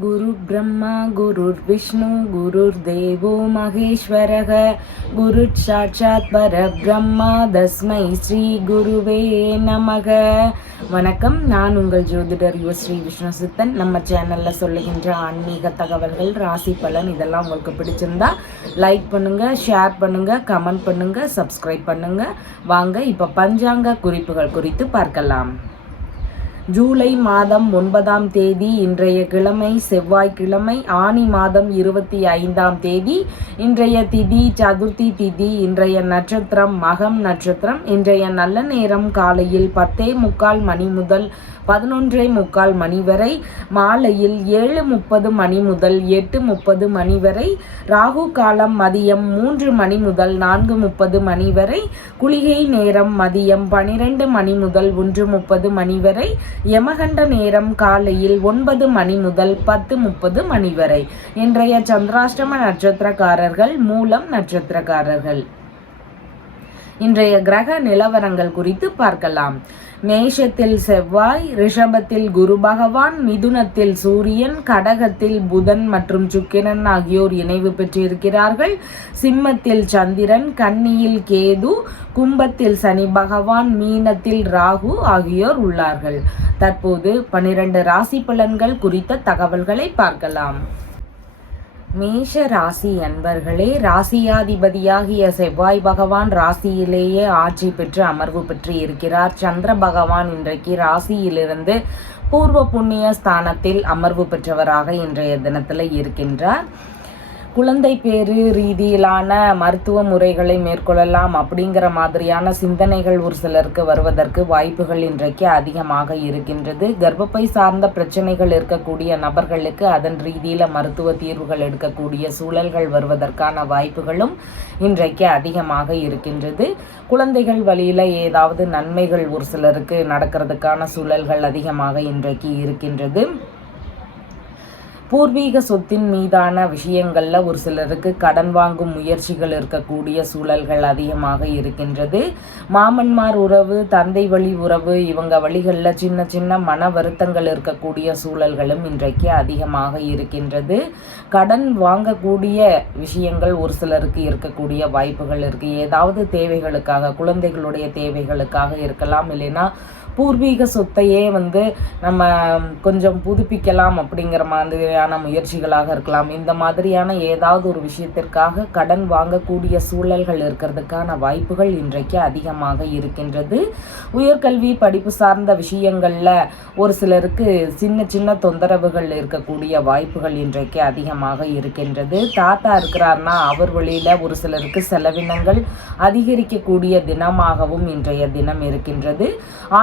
குரு பிரம்மா குருர் விஷ்ணு குருர் தேவோ மகேஸ்வரக குரு சாட்சாத் பரபிரம்மா தஸ்மை ஸ்ரீ குருவே நமக. வணக்கம், நான் உங்கள் ஜோதிடர் ஸ்ரீ விஷ்ணுசித்தன். நம்ம சேனலில் சொல்லுகின்ற ஆன்மீக தகவல்கள், ராசி பலன் இதெல்லாம் உங்களுக்கு பிடிச்சிருந்தா லைக் பண்ணுங்கள், ஷேர் பண்ணுங்கள், கமெண்ட் பண்ணுங்கள், சப்ஸ்கிரைப் பண்ணுங்கள். வாங்க இப்போ பஞ்சாங்க குறிப்புகள் குறித்து பார்க்கலாம். ஜூலை மாதம் 9ஆம் தேதி இன்றைய கிழமை செவ்வாய்க்கிழமை, ஆனி மாதம் 25ஆம் தேதி இன்றைய திதி சதுர்த்தி திதி. இன்றைய நட்சத்திரம் மகம் நட்சத்திரம். இன்றைய நல்ல நேரம் காலையில் 10:45 மணி முதல் 11:45 மணி வரை, மாலையில் 7:30 மணி முதல் 8:30 மணி வரை, ராகு காலம் மதியம் 3 மணி முதல் 4:30 மணி வரை, குளிகை நேரம் மதியம் 12 மணி முதல் 1:30 மணி வரை, யமகண்ட நேரம் காலையில் 9 மணி முதல் 10:30 மணி வரை. இன்றைய சந்திராஷ்டம நட்சத்திரக்காரர்கள் மூலம் நட்சத்திரக்காரர்கள். இன்றைய கிரக நிலவரங்கள் குறித்து பார்க்கலாம். மேஷத்தில் செவ்வாய், ரிஷபத்தில் குரு பகவான், மிதுனத்தில் சூரியன், கடகத்தில் புதன் மற்றும் சுக்கிரன் ஆகியோர் இணைவு பெற்றிருக்கிறார்கள். சிம்மத்தில் சந்திரன், கன்னியில் கேது, கும்பத்தில் சனி பகவான், மீனத்தில் ராகு ஆகியோர் உள்ளார்கள். தற்போது 12 ராசி பலன்கள் குறித்த தகவல்களை பார்க்கலாம். மேஷ ராசி அன்பர்களே, ராசியாதிபதியாகிய செவ்வாய் பகவான் ராசியிலேயே ஆட்சி பெற்று அமர்வு பெற்று இருக்கிறார். சந்திர பகவான் இன்றைக்கு ராசியிலிருந்து பூர்வ புண்ணிய ஸ்தானத்தில் அமர்வு பெற்றவராக இன்றைய தினத்தில் இருக்கின்றார். குழந்தை பேறு ரீதியிலான மருத்துவ முறைகளை மேற்கொள்ளலாம் அப்படிங்கிற மாதிரியான சிந்தனைகள் ஒரு சிலருக்கு வருவதற்கு வாய்ப்புகள் இன்றைக்கு அதிகமாக இருக்கின்றது. கர்ப்பப்பை சார்ந்த பிரச்சனைகள் இருக்கக்கூடிய நபர்களுக்கு அதன் ரீதியில் மருத்துவ தீர்வுகள் எடுக்கக்கூடிய சூழல்கள் வருவதற்கான வாய்ப்புகளும் இன்றைக்கு அதிகமாக இருக்கின்றது. குழந்தைகள் வழியில் ஏதாவது நன்மைகள் ஒரு சிலருக்கு நடக்கிறதுக்கான சூழல்கள் அதிகமாக இன்றைக்கு இருக்கின்றது. பூர்வீக சொத்தின் மீதான விஷயங்களில் ஒரு சிலருக்கு கடன் வாங்கும் முயற்சிகள் இருக்கக்கூடிய சூழல்கள் அதிகமாக இருக்கின்றது. மாமன்மார் உறவு, தந்தை வழி உறவு, இவங்க வழிகளில் சின்ன சின்ன மன வருத்தங்கள் இருக்கக்கூடிய சூழல்களும் இன்றைக்கு அதிகமாக இருக்கின்றது. கடன் வாங்கக்கூடிய விஷயங்கள் ஒரு சிலருக்கு இருக்கக்கூடிய வாய்ப்புகள் இருக்குது. ஏதாவது தேவைகளுக்காக, குழந்தைகளுடைய தேவைகளுக்காக இருக்கலாம், இல்லைன்னா பூர்வீக சொத்தையே நம்ம கொஞ்சம் புதுப்பிக்கலாம் அப்படிங்கிற மாதிரியான முயற்சிகளாக இருக்கலாம். இந்த மாதிரியான ஏதாவது ஒரு விஷயத்திற்காக கடன் வாங்கக்கூடிய சூழல்கள் இருக்கிறதுக்கான வாய்ப்புகள் இன்றைக்கு அதிகமாக இருக்கின்றது. உயர்கல்வி படிப்பு சார்ந்த விஷயங்களில் ஒரு சிலருக்கு சின்ன சின்ன தொந்தரவுகள் இருக்கக்கூடிய வாய்ப்புகள் இன்றைக்கு அதிகமாக இருக்கின்றது. தாத்தா இருக்கிறார்னா அவர் வழியில் ஒரு சிலருக்கு செலவினங்கள் அதிகரிக்கக்கூடிய தினமாகவும் இன்றைய தினம் இருக்கின்றது.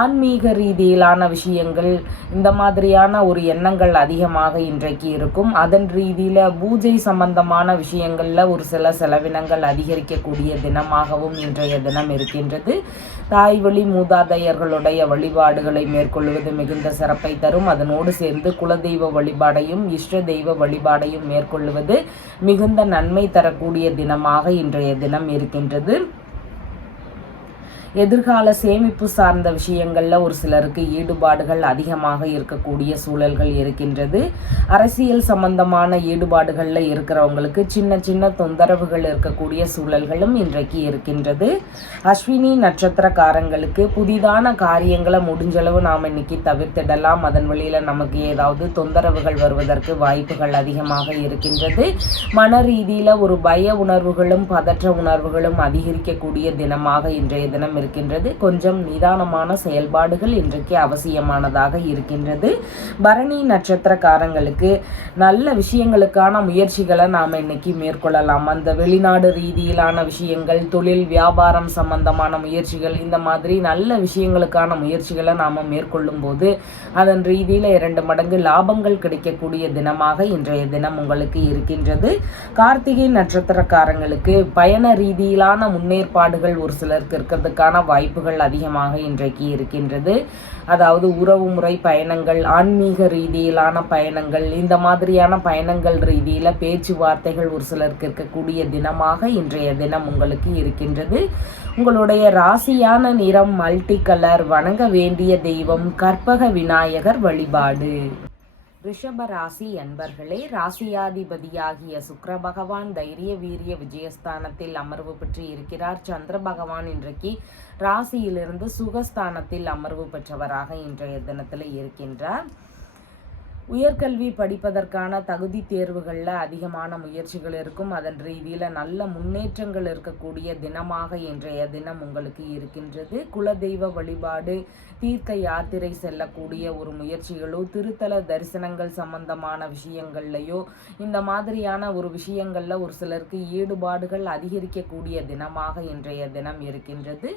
ஆன்மீக ரீதியிலான விஷயங்கள், இந்த மாதிரியான ஒரு எண்ணங்கள் அதிகமாக இன்றைக்கு இருக்கும். அதன் ரீதியில் பூஜை சம்பந்தமான விஷயங்களில் ஒரு சில செலவினங்கள் அதிகரிக்கக்கூடிய தினமாகவும் இன்றைய தினம் இருக்கின்றது. தாய் வழி மூதாதையர்களுடைய வழிபாடுகளை மேற்கொள்வது மிகுந்த சிறப்பை தரும். அதனோடு சேர்ந்து குலதெய்வ வழிபாடையும் இஷ்ட தெய்வ வழிபாடையும் மேற்கொள்வது மிகுந்த நன்மை தரக்கூடிய தினமாக இன்றைய தினம் இருக்கின்றது. எதிர்கால சேமிப்பு சார்ந்த விஷயங்களில் ஒரு சிலருக்கு ஈடுபாடுகள் அதிகமாக இருக்கக்கூடிய சூழல்கள் இருக்கின்றது. அரசியல் சம்பந்தமான ஈடுபாடுகளில் இருக்கிறவங்களுக்கு சின்ன சின்ன தொந்தரவுகள் இருக்கக்கூடிய சூழல்களும் இன்றைக்கு இருக்கின்றது. அஸ்வினி நட்சத்திரக்காரங்களுக்கு புதிதான காரியங்களை முடிஞ்சளவு நாம் இன்னைக்கு தவிர்த்திடலாம். அதன் வழியில் நமக்கு ஏதாவது தொந்தரவுகள் வருவதற்கு வாய்ப்புகள் அதிகமாக இருக்கின்றது. மன ரீதியில் ஒரு பய உணர்வுகளும் பதற்ற உணர்வுகளும் அதிகரிக்கக்கூடிய தினமாக இன்றைய தினம் இருக்கின்றது. கொஞ்சம் நிதானமான செயல்பாடுகள் இன்றைக்கு அவசியமானதாக இருக்கின்றது. பரணி நட்சத்திரக்காரங்களுக்கு நல்ல விஷயங்களுக்கான முயற்சிகளை நாம் இன்னைக்கு மேற்கொள்ளலாம். அந்த வெளிநாடு ரீதியிலான விஷயங்கள், தொழில் வியாபாரம் சம்பந்தமான முயற்சிகள், இந்த மாதிரி நல்ல விஷயங்களுக்கான முயற்சிகளை நாம் மேற்கொள்ளும் போது அதன் ரீதியில் 2 மடங்கு லாபங்கள் கிடைக்கக்கூடிய தினமாக இன்றைய தினம் உங்களுக்கு இருக்கின்றது. கார்த்திகை நட்சத்திரக்காரங்களுக்கு பயண ரீதியிலான முன்னேற்பாடுகள் ஒரு சிலருக்கு இருக்கிறதுக்கான வாய்ப்புகள் அதிகமாக இன்றைக்கு இருக்கின்றது. அதாவது உறவு முறை பயணங்கள், ஆன்மீக ரீதியிலான பயணங்கள், இந்த மாதிரியான பயணங்கள் ரீதியில் பேச்சுவார்த்தைகள் ஒரு சிலருக்கு இருக்கக்கூடிய தினமாக இன்றைய தினம் உங்களுக்கு இருக்கின்றது. உங்களுடைய ராசியான நிறம் மல்டி கலர். வணங்க வேண்டிய தெய்வம் கற்பக விநாயகர் வழிபாடு. ரிஷப ராசி அன்பர்களே, ராசியாதிபதியாகிய சுக்கிர பகவான் தைரிய வீரிய விஜயஸ்தானத்தில் அமர்வு பெற்று இருக்கிறார். சந்திர பகவான் இன்றைக்கு ராசியிலிருந்து சுகஸ்தானத்தில் அமர்வு பெற்றவராக இன்றைய தினத்தில் இருக்கின்றார். உயர்கல்வி படிப்பதற்கான தகுதி தேர்வுகளில் அதிகமான முயற்சிகள் இருக்கும். அதன் ரீதியில் நல்ல முன்னேற்றங்கள் இருக்கக்கூடிய தினமாக இன்றைய தினம் உங்களுக்கு இருக்கின்றது. குலதெய்வ வழிபாடு, தீர்க்க யாத்திரை செல்லக்கூடிய ஒரு முயற்சிகளோ, திருத்தல தரிசனங்கள் சம்பந்தமான விஷயங்கள்லையோ, இந்த மாதிரியான ஒரு விஷயங்களில் ஒரு சிலருக்கு ஈடுபாடுகள் அதிகரிக்கக்கூடிய தினமாக இன்றைய தினம் இருக்கின்றது.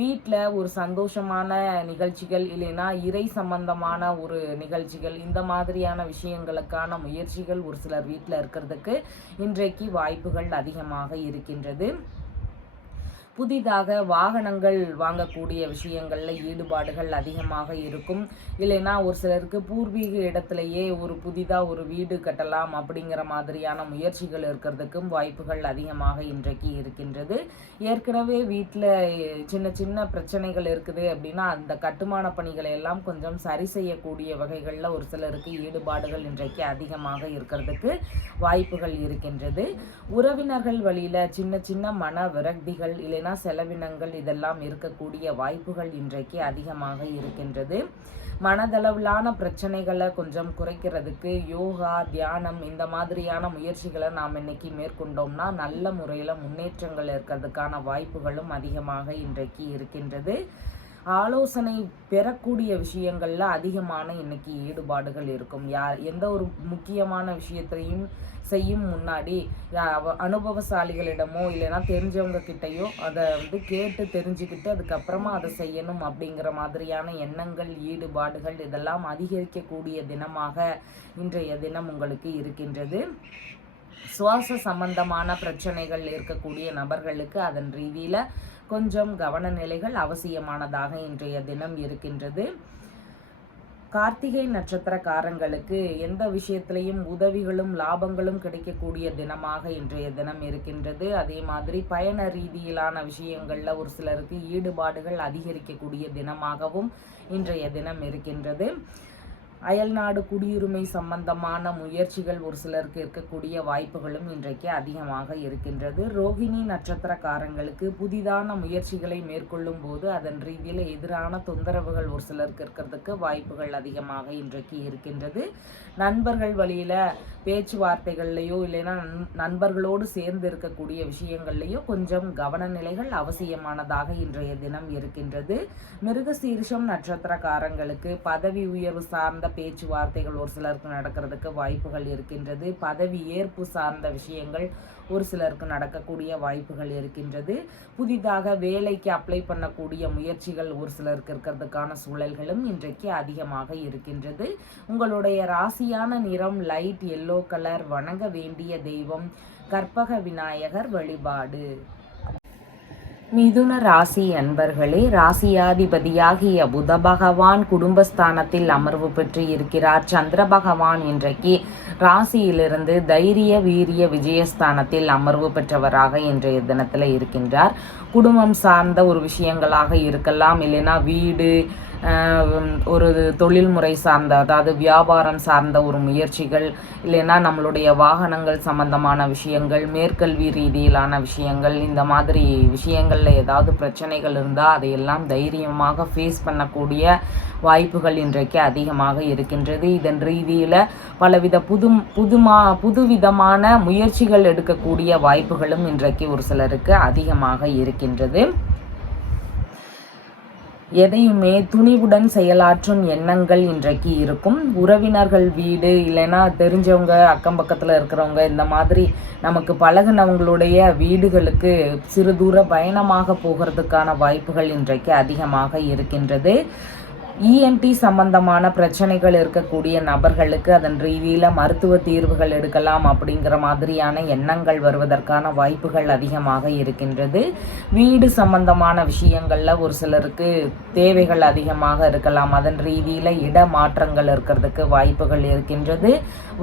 வீட்டில் ஒரு சந்தோஷமான நிகழ்ச்சிகள், இல்லைன்னா இறை சம்பந்தமான ஒரு நிகழ்ச்சிகள், இந்த மாதிரி விஷயங்களுக்கான முயற்சிகள் ஒரு சிலர் வீட்டில் இருக்கிறதுக்கு இன்றைக்கு வாய்ப்புகள் அதிகமாக இருக்கின்றது. புதிதாக வாகனங்கள் வாங்கக்கூடிய விஷயங்களில் ஈடுபாடுகள் அதிகமாக இருக்கும். இல்லைன்னா ஒரு சிலருக்கு பூர்வீக இடத்துலையே ஒரு புதிதாக ஒரு வீடு கட்டலாம் அப்படிங்கிற மாதிரியான முயற்சிகள் இருக்கிறதுக்கும் வாய்ப்புகள் அதிகமாக இன்றைக்கு இருக்கின்றது. ஏற்கனவே வீட்டில் சின்ன சின்ன பிரச்சனைகள் இருக்குது அப்படின்னா அந்த கட்டுமான பணிகளை எல்லாம் கொஞ்சம் சரி செய்யக்கூடிய வகைகளில் ஒரு சிலருக்கு ஈடுபாடுகள் இன்றைக்கு அதிகமாக இருக்கிறதுக்கு வாய்ப்புகள் இருக்கின்றது. உறவினர்கள் வழியில் சின்ன சின்ன மன விரக்திகள், இல்லைன்னா செலவினங்கள் இதெல்லாம் இருக்கக்கூடிய வாய்ப்புகள் இன்றைக்கு அதிகமாக இருக்கின்றது. மனதளவிலான பிரச்சனைகளை கொஞ்சம் குறைக்கிறதுக்கு யோகா, தியானம் இந்த மாதிரியான முயற்சிகளை நாம் இன்னைக்கு மேற்கொண்டோம்னா நல்ல முறையில் முன்னேற்றங்கள் இருக்கிறதுக்கான வாய்ப்புகளும் அதிகமாக இன்றைக்கு இருக்கின்றது. ஆலோசனை பெறக்கூடிய விஷயங்கள்ல அதிகமான இன்னைக்கு ஈடுபாடுகள் இருக்கும். எந்த ஒரு முக்கியமான விஷயத்தையும் செய்யும் முன்னாடி அனுபவசாலிகளிடமோ இல்லைன்னா தெரிஞ்சவங்க கிட்டையோ அதை கேட்டு தெரிஞ்சுக்கிட்டு அதுக்கப்புறமா அதை செய்யணும் அப்படிங்கிற மாதிரியான எண்ணங்கள், ஈடுபாடுகள் இதெல்லாம் அதிகரிக்கக்கூடிய தினமாக இன்றைய தினம் உங்களுக்கு இருக்கின்றது. சுவாச சம்பந்தமான பிரச்சனைகள் இருக்கக்கூடிய நபர்களுக்கு அதன் ரீதியில் கொஞ்சம் கவனநிலைகள் அவசியமானதாக இன்றைய தினம் இருக்கின்றது. கார்த்திகை நட்சத்திரக்காரங்களுக்கு எந்த விஷயத்திலையும் உதவிகளும் லாபங்களும் கிடைக்கக்கூடிய தினமாக இன்றைய தினம் இருக்கின்றது. அதே மாதிரி பயண ரீதியிலான விஷயங்களில் ஒரு சிலருக்கு ஈடுபாடுகள் அதிகரிக்கக்கூடிய தினமாகவும் இன்றைய தினம் இருக்கின்றது. அயல்நாடு குடியுரிமை சம்பந்தமான முயற்சிகள் ஒரு சிலருக்கு இருக்கக்கூடிய வாய்ப்புகளும் இன்றைக்கு அதிகமாக இருக்கின்றது. ரோகிணி நட்சத்திரக்காரங்களுக்கு புதிதான முயற்சிகளை மேற்கொள்ளும் போது அதன் ரீதியில் எதிரான தொந்தரவுகள் ஒரு சிலருக்கு இருக்கிறதுக்கு வாய்ப்புகள் அதிகமாக இன்றைக்கு இருக்கின்றது. நண்பர்கள் வழியில் பேச்சுவார்த்தைகள்லையோ இல்லைன்னா நண்பர்களோடு சேர்ந்து இருக்கக்கூடிய விஷயங்கள்லையோ கொஞ்சம் கவனநிலைகள் அவசியமானதாக இன்றைய தினம் இருக்கின்றது. மிருகசீரிஷம் நட்சத்திரக்காரங்களுக்கு பதவி உயர்வு சார்ந்த பேச்சுவார்த்தைகள் ஒரு சிலருக்கு நடக்கிறதுக்கு வாய்ப்புகள் இருக்கின்றது. பதவி ஏற்பு சார்ந்த விஷயங்கள் ஒரு சிலருக்கு நடக்கக்கூடிய வாய்ப்புகள் இருக்கின்றது. புதிதாக வேலைக்கு அப்ளை பண்ணக்கூடிய முயற்சிகள் ஒரு சிலருக்கு இருக்கிறதுக்கான சூழல்களும் இன்றைக்கு அதிகமாக இருக்கின்றது. உங்களுடைய ராசியான நிறம் லைட் எல்லோ கலர். வணங்க வேண்டிய தெய்வம் கற்பக விநாயகர் வழிபாடு. மிதுன ராசி அன்பர்களே, ராசியாதிபதியாகிய புத பகவான் குடும்பஸ்தானத்தில் அமர்வு பெற்று இருக்கிறார். சந்திர பகவான் இன்றைக்கு ராசியிலிருந்து தைரிய வீரிய விஜயஸ்தானத்தில் அமர்வு பெற்றவராக இன்றைய தினத்தில் இருக்கின்றார். குடும்பம் சார்ந்த ஒரு விஷயங்களாக இருக்கலாம், இல்லைன்னா வீடு, ஒரு தொழில்முறை சார்ந்த, அதாவது வியாபாரம் சார்ந்த ஒரு முயற்சிகள், இல்லைன்னா நம்மளுடைய வாகனங்கள் சம்பந்தமான விஷயங்கள், மேற்கல்வி ரீதியிலான விஷயங்கள், இந்த மாதிரி விஷயங்களில் ஏதாவது பிரச்சனைகள் இருந்தால் அதையெல்லாம் தைரியமாக ஃபேஸ் பண்ணக்கூடிய வாய்ப்புகள் இன்றைக்கு அதிகமாக இருக்கின்றது. இதன் ரீதியில் பலவித புதுவிதமான முயற்சிகள் எடுக்கக்கூடிய வாய்ப்புகளும் இன்றைக்கு ஒரு சிலருக்கு அதிகமாக இருக்கின்றது. எதையுமே துணிவுடன் செயலாற்றும் எண்ணங்கள் இன்றைக்கு இருக்கும். உறவினர்கள் வீடு, இல்லைன்னா தெரிஞ்சவங்க அக்கம் பக்கத்தில் இருக்கிறவங்க, இந்த மாதிரி நமக்கு பழகினவங்களுடைய வீடுகளுக்கு சிறு தூர பயணமாக போகிறதுக்கான வாய்ப்புகள் இன்றைக்கு அதிகமாக இருக்கின்றது. இஎன்டி சம்பந்தமான பிரச்சனைகள் இருக்கக்கூடிய நபர்களுக்கு அதன் ரீதியில் மருத்துவ தீர்வுகள் எடுக்கலாம் அப்படிங்கிற மாதிரியான எண்ணங்கள் வருவதற்கான வாய்ப்புகள் அதிகமாக இருக்கின்றது. வீடு சம்பந்தமான விஷயங்களில் ஒரு சிலருக்கு தேவைகள் அதிகமாக இருக்கலாம். அதன் ரீதியில் இடமாற்றங்கள் இருக்கிறதுக்கு வாய்ப்புகள் இருக்கின்றது.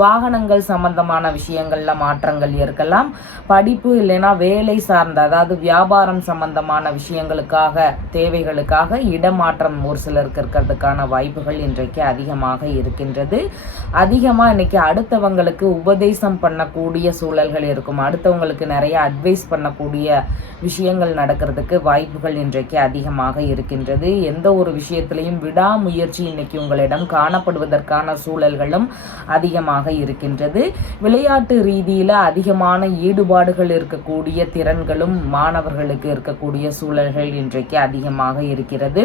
வாகனங்கள் சம்பந்தமான விஷயங்களில் மாற்றங்கள் இருக்கலாம். படிப்பு இல்லைன்னா வேலை சார்ந்த, அதாவது வியாபாரம் சம்பந்தமான விஷயங்களுக்காக தேவைகளுக்காக இடமாற்றம் ஒரு சிலருக்கு இருக்கிறது வர்றதுக்கான வாய்ப்புகள் இன்றைக்கு அதிகமாக இருக்கின்றது. அதிகமாக இன்னைக்கு அடுத்தவங்களுக்கு உபதேசம் பண்ணக்கூடிய சூழல்கள் இருக்கும். அடுத்தவங்களுக்கு நிறைய அட்வைஸ் பண்ணக்கூடிய விஷயங்கள் நடக்கிறதுக்கு வாய்ப்புகள் இன்றைக்கு அதிகமாக இருக்கின்றது. எந்த ஒரு விஷயத்திலையும் விடாமுயற்சி இன்னைக்கு உங்களிடம் காணப்படுவதற்கான சூழல்களும் அதிகமாக இருக்கின்றது. விளையாட்டு ரீதியில் அதிகமான ஈடுபாடுகள் இருக்கக்கூடிய திறன்களும் மாணவர்களுக்கு இருக்கக்கூடிய சூழல்கள் இன்றைக்கு அதிகமாக இருக்கிறது.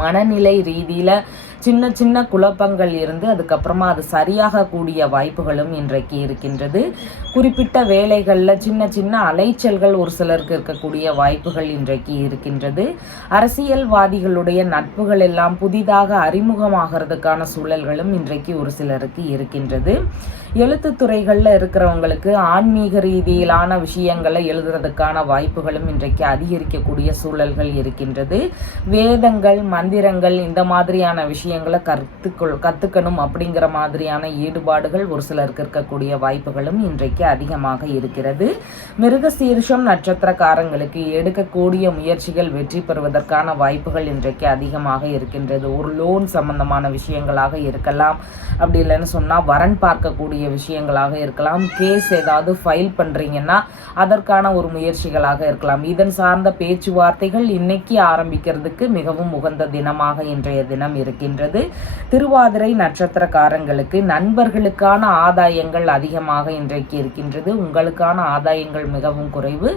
மனநிலை ரீதியில் சின்ன சின்ன குழப்பங்கள் இருந்து அதுக்கப்புறமா அது சரியாக கூடிய வாய்ப்புகளும் இன்றைக்கு இருக்கின்றது. குறிப்பிட்ட வேலைகளில் சின்ன சின்ன அலைச்சல்கள் ஒரு சிலருக்கு இருக்கக்கூடிய வாய்ப்புகள் இன்றைக்கு இருக்கின்றது. அரசியல்வாதிகளுடைய நட்புகள் எல்லாம் புதிதாக அறிமுகமாகிறதுக்கான சூழல்களும் இன்றைக்கு ஒரு சிலருக்கு இருக்கின்றது. எழுத்துத்துறைகளில் இருக்கிறவங்களுக்கு ஆன்மீக ரீதியிலான விஷயங்களை எழுதுறதுக்கான வாய்ப்புகளும் இன்றைக்கு அதிகரிக்கக்கூடிய சூழல்கள் இருக்கின்றது. வேதங்கள், மந்திரங்கள் இந்த மாதிரியான விஷயங்களை கற்றுக்கணும் அப்படிங்கிற மாதிரியான ஈடுபாடுகள் ஒரு சிலருக்கு இருக்கக்கூடிய வாய்ப்புகளும் இன்றைக்கு அதிகமாக இருக்கிறது. மிருகசீரிஷம் நட்சத்திரக்காரங்களுக்கு எடுக்கக்கூடிய முயற்சிகள் வெற்றி பெறுவதற்கான வாய்ப்புகள் இன்றைக்கு அதிகமாக இருக்கின்றது. ஒரு லோன் சம்பந்தமான விஷயங்களாக இருக்கலாம், அப்படி இல்லைன்னு சொன்னால் வரன் பார்க்கக்கூடிய விஷயங்களாக இருக்கலாம், கேஸ் ஏதாவது ஃபைல் பண்ணுறீங்கன்னா அதற்கான ஒரு முயற்சிகளாக இருக்கலாம். இதன் சார்ந்த பேச்சுவார்த்தைகள் இன்னைக்கு ஆரம்பிக்கிறதுக்கு மிகவும் உகந்த தினமாக இன்றைய தினம் இருக்கின்றது. திருவாதிரை நட்சத்திரக்காரங்களுக்கு நண்பர்களுக்கான ஆதாயங்கள் அதிகமாக இன்றைக்கு இருக்கின்றது. உங்களுக்கான ஆதாயங்கள் மிகவும் குறைவு.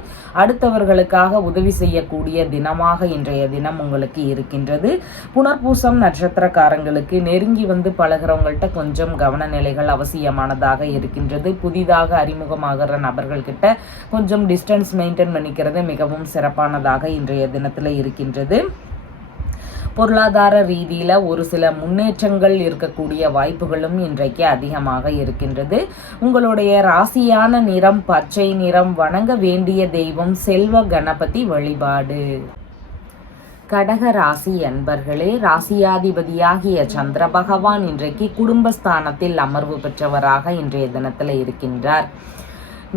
அடுத்தவர்களுக்காக உதவி செய்யக்கூடிய தினமாக இன்றைய தினம் உங்களுக்கு இருக்கின்றது. புனர்பூசம் நட்சத்திரக்காரங்களுக்கு நெருங்கி வந்து பழகிறவங்கள்ட்ட கொஞ்சம் கவன நிலைகள் அவசியமானதாக இருக்கின்றது. புதிதாக அறிமுகமாகிற நபர்கள்கிட்ட கொஞ்சம் டிஸ்டன்ஸ் மெயின்டைன் பண்ணிக்கிறது மிகவும் சிறப்பானதாக இன்றைய தினத்தில் இருக்கின்றது. பொருளாதார ரீதியில் ஒரு சில முன்னேற்றங்கள் இருக்கக்கூடிய வாய்ப்புகளும் இன்றைக்கு அதிகமாக இருக்கின்றது. உங்களுடைய ராசியான நிறம் பச்சை நிறம். வணங்க வேண்டிய தெய்வம் செல்வ கணபதி வழிபாடு. கடக ராசி அன்பர்களே, ராசியாதிபதியாகிய சந்திர பகவான் இன்றைக்கு குடும்பஸ்தானத்தில் அமர்வு பெற்றவராக இன்றைய தினத்தில் இருக்கின்றார்.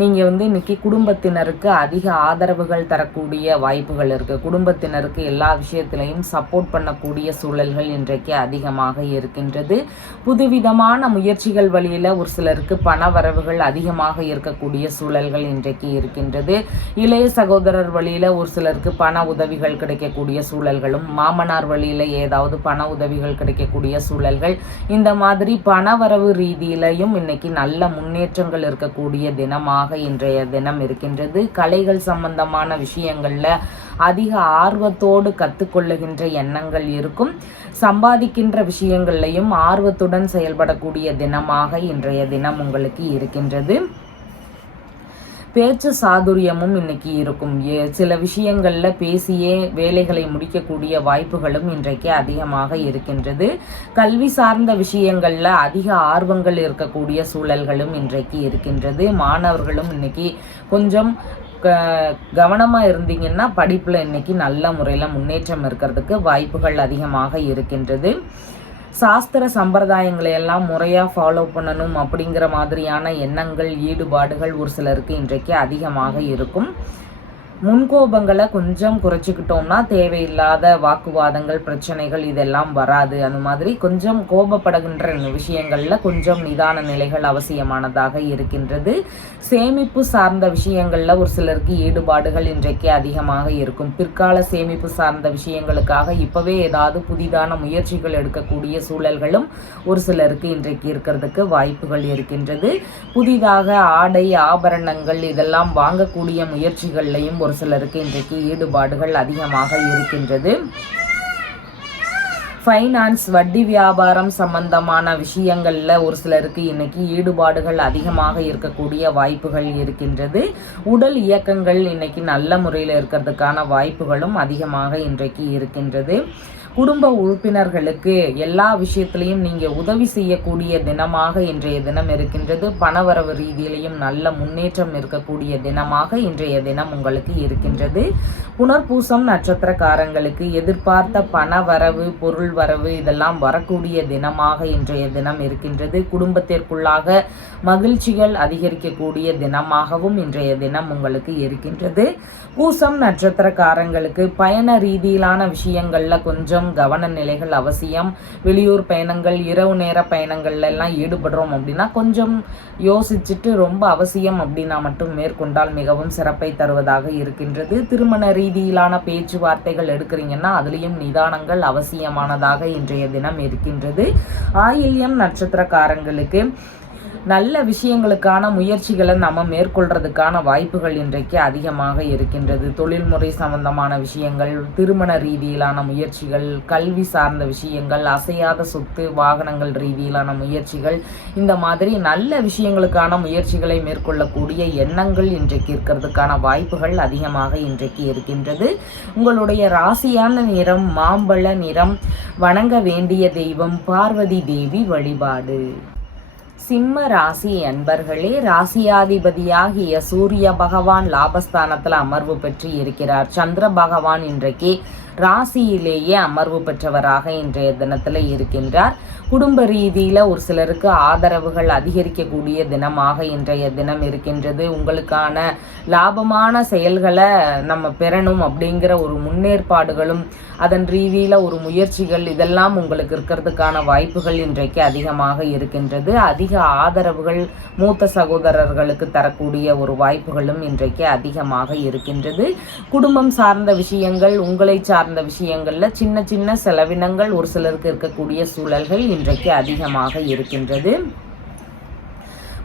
நீங்கள் இன்றைக்கி குடும்பத்தினருக்கு அதிக ஆதரவுகள் தரக்கூடிய வாய்ப்புகள் இருக்குது. குடும்பத்தினருக்கு எல்லா விஷயத்திலையும் சப்போர்ட் பண்ணக்கூடிய சூழல்கள் இன்றைக்கு அதிகமாக இருக்கின்றது. புதுவிதமான முயற்சிகள் வழியில் ஒரு சிலருக்கு பண வரவுகள் அதிகமாக இருக்கக்கூடிய சூழல்கள் இன்றைக்கு இருக்கின்றது. இளைய சகோதரர் வழியில் ஒரு சிலருக்கு பண உதவிகள் கிடைக்கக்கூடிய சூழல்களும், மாமனார் வழியில் ஏதாவது பண உதவிகள் கிடைக்கக்கூடிய சூழல்கள், இந்த மாதிரி பண வரவு ரீதியிலையும் இன்னைக்கு நல்ல முன்னேற்றங்கள் இருக்கக்கூடிய தினமாக இன்றைய தினம் இருக்கின்றது. கலைகள் சம்பந்தமான விஷயங்கள்ல அதிக ஆர்வத்தோடு கற்றுக்கொள்ளுகின்ற எண்ணங்கள் இருக்கும். சம்பாதிக்கின்ற விஷயங்கள்லையும் ஆர்வத்துடன் செயல்படக்கூடிய தினமாக இன்றைய தினம் உங்களுக்கு இருக்கின்றது. பேச்சு சாதுரியமும் இன்னைக்கு இருக்கும். சில விஷயங்களில் பேசியே வேலைகளை முடிக்கக்கூடிய வாய்ப்புகளும் இன்றைக்கு அதிகமாக இருக்கின்றது. கல்வி சார்ந்த விஷயங்களில் அதிக ஆர்வங்கள் இருக்கக்கூடிய சூழல்களும் இன்றைக்கு இருக்கின்றது. மாணவர்களும் இன்னைக்கு கொஞ்சம் கவனமாக இருந்தீங்கன்னா படிப்பில் இன்னைக்கு நல்ல முறையில் முன்னேற்றம் இருக்கிறதுக்கு வாய்ப்புகள் அதிகமாக இருக்கின்றது. சாஸ்திர சம்பிரதாயங்களை எல்லாம் முறையாக ஃபாலோ பண்ணணும் அப்படிங்கிற மாதிரியான எண்ணங்கள், ஈடுபாடுகள் ஒரு சிலருக்கு இன்றைக்கு அதிகமாக இருக்கும். முன்கோபங்களை கொஞ்சம் குறைச்சிக்கிட்டோம்னா தேவையில்லாத வாக்குவாதங்கள், பிரச்சனைகள் இதெல்லாம் வராது. அந்த மாதிரி கொஞ்சம் கோபப்படுகின்ற விஷயங்களில் கொஞ்சம் நிதான நிலைகள் அவசியமானதாக இருக்கின்றது. சேமிப்பு சார்ந்த விஷயங்களில் ஒரு சிலருக்கு ஈடுபாடுகள் இன்றைக்கு அதிகமாக இருக்கும். பிற்கால சேமிப்பு சார்ந்த விஷயங்களுக்காக இப்போவே ஏதாவது புதிதான முயற்சிகள் எடுக்கக்கூடிய சூழல்களும் ஒரு சிலருக்கு இன்றைக்கு இருக்கிறதுக்கு வாய்ப்புகள் இருக்கின்றது. புதிதாக ஆடை, ஆபரணங்கள் இதெல்லாம் வாங்கக்கூடிய முயற்சிகள்லையும் ஒரு சிலருக்கு இன்றைக்கு ஈடுபாடுகள் அதிகமாக இருக்கின்றது. ஃபைனான்ஸ், வட்டி வியாபாரம் சம்பந்தமான விஷயங்களில் ஒரு சிலருக்கு இன்னைக்கு ஈடுபாடுகள் அதிகமாக இருக்கக்கூடிய வாய்ப்புகள் இருக்கின்றது. உடல் இயக்கங்கள் இன்னைக்கு நல்ல முறையில் இருக்கிறதுக்கான வாய்ப்புகளும் அதிகமாக இன்றைக்கு இருக்கின்றது. குடும்ப உறுப்பினர்களுக்கு எல்லா விஷயத்திலையும் நீங்கள் உதவி செய்யக்கூடிய தினமாக இன்றைய தினம் இருக்கின்றது. பணவரவு ரீதியிலையும் நல்ல முன்னேற்றம் இருக்கக்கூடிய தினமாக இன்றைய தினம் உங்களுக்கு இருக்கின்றது. புனர்பூசம் நட்சத்திரக்காரங்களுக்கு எதிர்பார்த்த பண வரவு, பொருள் வரவு இதெல்லாம் வரக்கூடிய தினமாக இன்றைய தினம் இருக்கின்றது. குடும்பத்திற்குள்ளாக மகிழ்ச்சிகள் அதிகரிக்கக்கூடிய தினமாகவும் இன்றைய தினம் உங்களுக்கு இருக்கின்றது. பூசம் நட்சத்திரக்காரங்களுக்கு பயண ரீதியிலான விஷயங்களில் கொஞ்சம் கொஞ்சம் கவன நிலைகள் அவசியம். வெளியூர் பயணங்கள், இரவு நேர பயணங்கள்ல எல்லாம் ஈடுபடுறோம் அப்படின்னா கொஞ்சம் யோசிச்சுட்டு ரொம்ப அவசியம் அப்படின்னா மட்டும் மேற்கொண்டால் மிகவும் சிறப்பை தருவதாக இருக்கின்றது. திருமண ரீதியிலான பேச்சுவார்த்தைகள் எடுக்கிறீங்கன்னா அதுலேயும் நிதானங்கள் அவசியமானதாக இன்றைய தினம் இருக்கின்றது. ஆயில்யம் நட்சத்திரக்காரங்களுக்கு நல்ல விஷயங்களுக்கான முயற்சிகளை நம்ம மேற்கொள்றதுக்கான வாய்ப்புகள் இன்றைக்கு அதிகமாக இருக்கின்றது. தொழில்முறை சம்பந்தமான விஷயங்கள், திருமண ரீதியிலான முயற்சிகள், கல்வி சார்ந்த விஷயங்கள், அசையாத சொத்து வாகனங்கள் ரீதியிலான முயற்சிகள், இந்த மாதிரி நல்ல விஷயங்களுக்கான முயற்சிகளை மேற்கொள்ளக்கூடிய எண்ணங்கள் இன்றைக்கு இருக்கிறதுக்கான வாய்ப்புகள் அதிகமாக இன்றைக்கு இருக்கின்றது. உங்களுடைய ராசியான நிறம் மாம்பழ நிறம். வணங்க வேண்டிய தெய்வம் பார்வதி தேவி வழிபாடு. சிம்ம ராசி அன்பர்களே, ராசியாதிபதியாகிய சூரிய பகவான் லாபஸ்தானத்தில் அமர்வு பெற்று இருக்கிறார். சந்திர பகவான் இன்றைக்கு ராசியிலேயே அமர்வு பெற்றவராக இன்றைய தினத்தில் இருக்கின்றார். குடும்ப ரீதியில் ஒரு சிலருக்கு ஆதரவுகள் அதிகரிக்கக்கூடிய தினமாக இன்றைய தினம் இருக்கின்றது. உங்களுக்கான லாபமான செயல்களை நம்ம பெறணும் அப்படிங்கிற ஒரு முன்னேற்பாடுகளும் அதன் ரீதியில் ஒரு முயற்சிகள் இதெல்லாம் உங்களுக்கு இருக்கிறதுக்கான வாய்ப்புகள் இன்றைக்கு அதிகமாக இருக்கின்றது. அதிக ஆதரவுகள் மூத்த சகோதரர்களுக்கு தரக்கூடிய ஒரு வாய்ப்புகளும் இன்றைக்கு அதிகமாக இருக்கின்றது. குடும்பம் சார்ந்த விஷயங்கள், உங்களை சார்ந்த விஷயங்களில் சின்ன சின்ன செலவினங்கள் ஒரு சிலருக்கு இருக்கக்கூடிய சூழல்கள் இன்றைக்கு அதிகமாக இருக்கின்றது.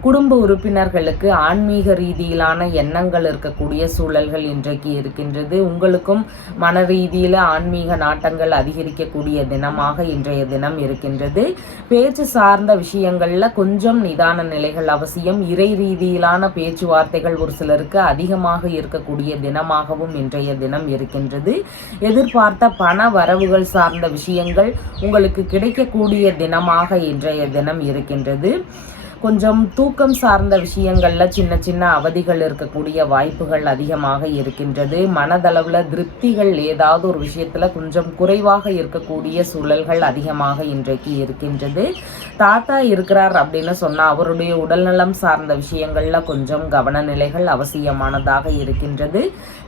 குடும்ப உறுப்பினர்களுக்கு ஆன்மீக ரீதியிலான எண்ணங்கள் இருக்கக்கூடிய சூழல்கள் இன்றைக்கு இருக்கின்றது. உங்களுக்கும் மன ரீதியில் ஆன்மீக நாட்டங்கள் அதிகரிக்கக்கூடிய தினமாக இன்றைய தினம் இருக்கின்றது. பேச்சு சார்ந்த விஷயங்களில் கொஞ்சம் நிதான நிலைகள் அவசியம். இறை ரீதியிலான பேச்சுவார்த்தைகள் ஒரு சிலருக்கு அதிகமாக இருக்கக்கூடிய தினமாகவும் இன்றைய தினம் இருக்கின்றது. எதிர்பார்த்த பண வரவுகள் சார்ந்த விஷயங்கள் உங்களுக்கு கிடைக்கக்கூடிய தினமாக இன்றைய தினம் இருக்கின்றது. கொஞ்சம் தூக்கம் சார்ந்த விஷயங்களில் சின்ன சின்ன அவதிகள் இருக்கக்கூடிய வாய்ப்புகள் அதிகமாக இருக்கின்றது. மனதளவில் திருப்திகள் ஏதாவது ஒரு விஷயத்தில் கொஞ்சம் குறைவாக இருக்கக்கூடிய சூழல்கள் அதிகமாக இன்றைக்கு இருக்கின்றது. தாத்தா இருக்கிறார் அப்படின்னு சொன்னால் அவருடைய உடல்நலம் சார்ந்த விஷயங்களில் கொஞ்சம் கவனநிலைகள் அவசியமானதாக இருக்கின்றது.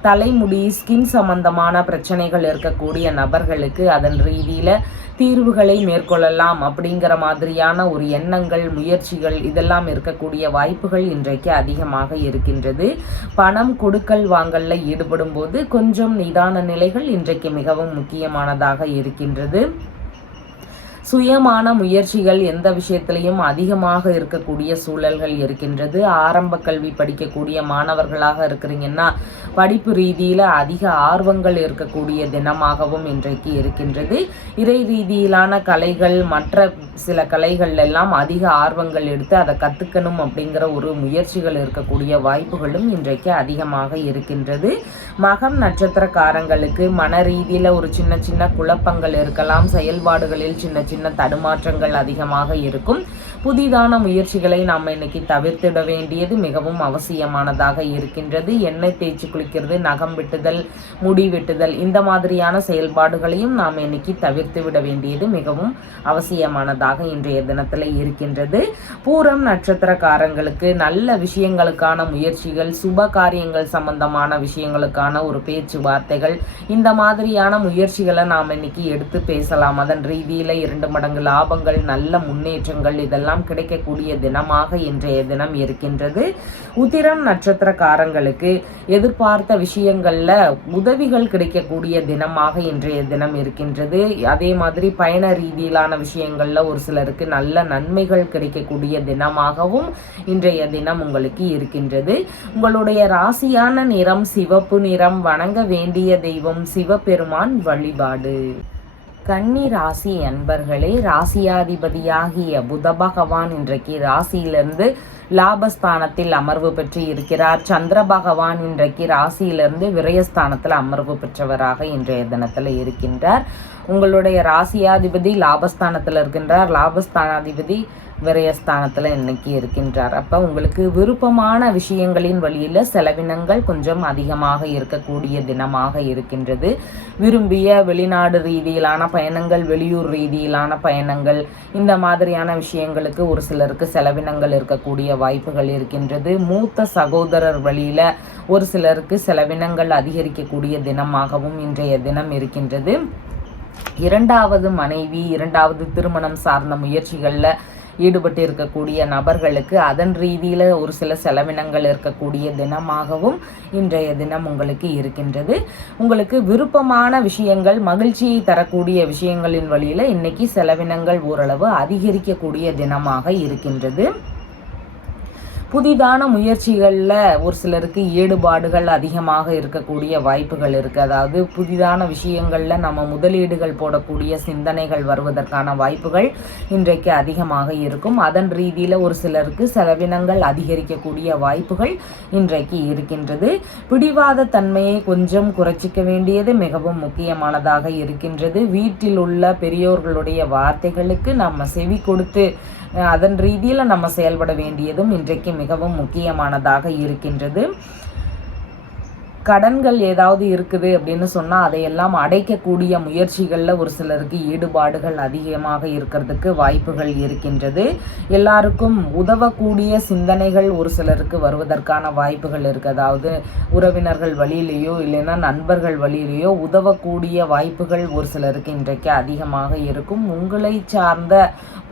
தலைமுடி, ஸ்கின் சம்பந்தமான பிரச்சனைகள் இருக்கக்கூடிய நபர்களுக்கு அதன் ரீதியில் தீர்வுகளை மேற்கொள்ளலாம் அப்படிங்கிற மாதிரியான ஒரு எண்ணங்கள், முயற்சிகள் இதெல்லாம் இருக்கக்கூடிய வாய்ப்புகள் இன்றைக்கு அதிகமாக இருக்கின்றது. பணம் கொடுக்கல் வாங்கல்ல ஈடுபடும் போது கொஞ்சம் நிதான நிலைகள் இன்றைக்கு மிகவும் முக்கியமானதாக இருக்கின்றது. சுயமான முயற்சிகள் எந்த விஷயத்திலையும் அதிகமாக இருக்கக்கூடிய சூழல்கள் இருக்கின்றது. ஆரம்ப கல்வி படிக்கக்கூடிய மாணவர்களாக இருக்கிறீங்கன்னா படிப்பு ரீதியில் அதிக ஆர்வங்கள் இருக்கக்கூடிய தினமாகவும் இன்றைக்கு இருக்கின்றது. இறை ரீதியிலான கலைகள், மற்ற சில கலைகள் எல்லாம் அதிக ஆர்வங்கள் எடுத்து அதை கற்றுக்கணும் அப்படிங்கிற ஒரு முயற்சிகள் இருக்கக்கூடிய வாய்ப்புகளும் இன்றைக்கு அதிகமாக இருக்கின்றது. மகம் நட்சத்திரக்காரங்களுக்கு மன ரீதியில் ஒரு சின்ன சின்ன குழப்பங்கள் இருக்கலாம். செயல்பாடுகளில் சின்ன சின்ன தடுமாற்றங்கள் அதிகமாக இருக்கும். புதிதான முயற்சிகளை நாம் இன்னைக்கு தவிர்த்திட வேண்டியது மிகவும் அவசியமானதாக இருக்கின்றது. எண்ணெய் தேய்ச்சி குளிக்கிறது, நகம் வெட்டுதல், முடி வெட்டுதல் இந்த மாதிரியான செயல்பாடுகளையும் நாம் இன்னைக்கு தவிர்த்து விட வேண்டியது மிகவும் அவசியமானதாக இன்றைய தினத்தில் இருக்கின்றது. பூரம் நட்சத்திரக்காரங்களுக்கு நல்ல விஷயங்களுக்கான முயற்சிகள், சுப காரியங்கள் சம்பந்தமான விஷயங்களுக்கான ஒரு பேச்சுவார்த்தைகள் இந்த மாதிரியான முயற்சிகளை நாம் இன்னைக்கு எடுத்து பேசலாம். அதன் ரீதியில் 2 மடங்கு லாபங்கள், நல்ல முன்னேற்றங்கள் இதெல்லாம் கிடைக்கக்கூடிய தினமாக இன்றைய தினம் இருக்கின்றது. உத்திரம் நட்சத்திரக்காரங்களுக்கு எதிர்பார்த்த விஷயங்கள்ல உதவிகள் கிடைக்கக்கூடிய தினமாக இன்றைய தினம் இருக்கின்றது. அதே மாதிரி பயண ரீதியிலான விஷயங்கள்ல ஒரு சிலருக்கு நல்ல நன்மைகள் கிடைக்கக்கூடிய தினமாகவும் இன்றைய தினம் உங்களுக்கு இருக்கின்றது. உங்களுடைய ராசியான நிறம் சிவப்பு நிறம். வணங்க வேண்டிய தெய்வம் சிவபெருமான் வழிபாடு. கன்னி ராசி அன்பர்களே, ராசியாதிபதியாகிய புத பகவான் இன்றைக்கு ராசியிலிருந்து லாபஸ்தானத்தில் அமர்வு பெற்று இருக்கிறார். சந்திர பகவான் இன்றைக்கு ராசியிலிருந்து விரயஸ்தானத்தில் அமர்வு பெற்றவராக இன்றைய தினத்தில் இருக்கின்றார். உங்களுடைய ராசியாதிபதி லாபஸ்தானத்தில் இருக்கின்றார். லாபஸ்தானாதிபதி விரயஸ்தானத்தில் இன்னைக்கு இருக்கின்றார். அப்போ உங்களுக்கு விருப்பமான விஷயங்களின் வழியில் செலவினங்கள் கொஞ்சம் அதிகமாக இருக்கக்கூடிய தினமாக இருக்கின்றது. விரும்பிய வெளிநாடு ரீதியிலான பயணங்கள், வெளியூர் ரீதியிலான பயணங்கள் இந்த மாதிரியான விஷயங்களுக்கு ஒரு சிலருக்கு செலவினங்கள் இருக்கக்கூடிய வாய்ப்புகள் இருக்கின்றது. மூத்த சகோதரர் வழியில் ஒரு சிலருக்கு செலவினங்கள் அதிகரிக்கக்கூடிய தினமாகவும் இன்றைய தினம் இருக்கின்றது. இரண்டாவது மனைவி, இரண்டாவது திருமணம் சார்ந்த முயற்சிகளில் ஈடுபட்டு இருக்கக்கூடிய நபர்களுக்கு அதன் ரீதியில் ஒரு சில செலவினங்கள் இருக்கக்கூடிய தினமாகவும் இன்றைய தினம் உங்களுக்கு இருக்கின்றது. உங்களுக்கு விருப்பமான விஷயங்கள், மகிழ்ச்சியை தரக்கூடிய விஷயங்களின் வழியில் இன்னைக்கு செலவினங்கள் ஓரளவு அதிகரிக்கக்கூடிய தினமாக இருக்கின்றது. புதிதான முயற்சிகளில் ஒரு சிலருக்கு ஈடுபாடுகள் அதிகமாக இருக்கக்கூடிய வாய்ப்புகள் இருக்குது. அதாவது புதிதான விஷயங்களில் நம்ம முதலீடுகள் போடக்கூடிய சிந்தனைகள் வருவதற்கான வாய்ப்புகள் இன்றைக்கு அதிகமாக இருக்கும். அதன் ரீதியில் ஒரு சிலருக்கு செலவினங்கள் அதிகரிக்கக்கூடிய வாய்ப்புகள் இன்றைக்கு இருக்கின்றது. பிடிவாத தன்மையை கொஞ்சம் குறைச்சிக்க வேண்டியது மிகவும் முக்கியமானதாக இருக்கின்றது. வீட்டில் உள்ள பெரியோர்களுடைய வார்த்தைகளுக்கு நம்ம செவி கொடுத்து அதன் ரீதியில் நம்ம செயல்பட வேண்டியதும் இன்றைக்கு மிகவும் முக்கியமானதாக இருக்கின்றது. கடன்கள் ஏதாவது இருக்குது அப்படின்னு சொன்னால் அதையெல்லாம் அடைக்கக்கூடிய முயற்சிகளில் ஒரு சிலருக்கு ஈடுபாடுகள் அதிகமாக இருக்கிறதுக்கு வாய்ப்புகள் இருக்கின்றது. எல்லாருக்கும் உதவக்கூடிய சிந்தனைகள் ஒரு சிலருக்கு வருவதற்கான வாய்ப்புகள் இருக்குது. அதாவது உறவினர்கள் வழியிலேயோ இல்லைன்னா நண்பர்கள் வழியிலேயோ உதவக்கூடிய வாய்ப்புகள் ஒரு சிலருக்கு இன்றைக்கு அதிகமாக இருக்கும். உங்களை சார்ந்த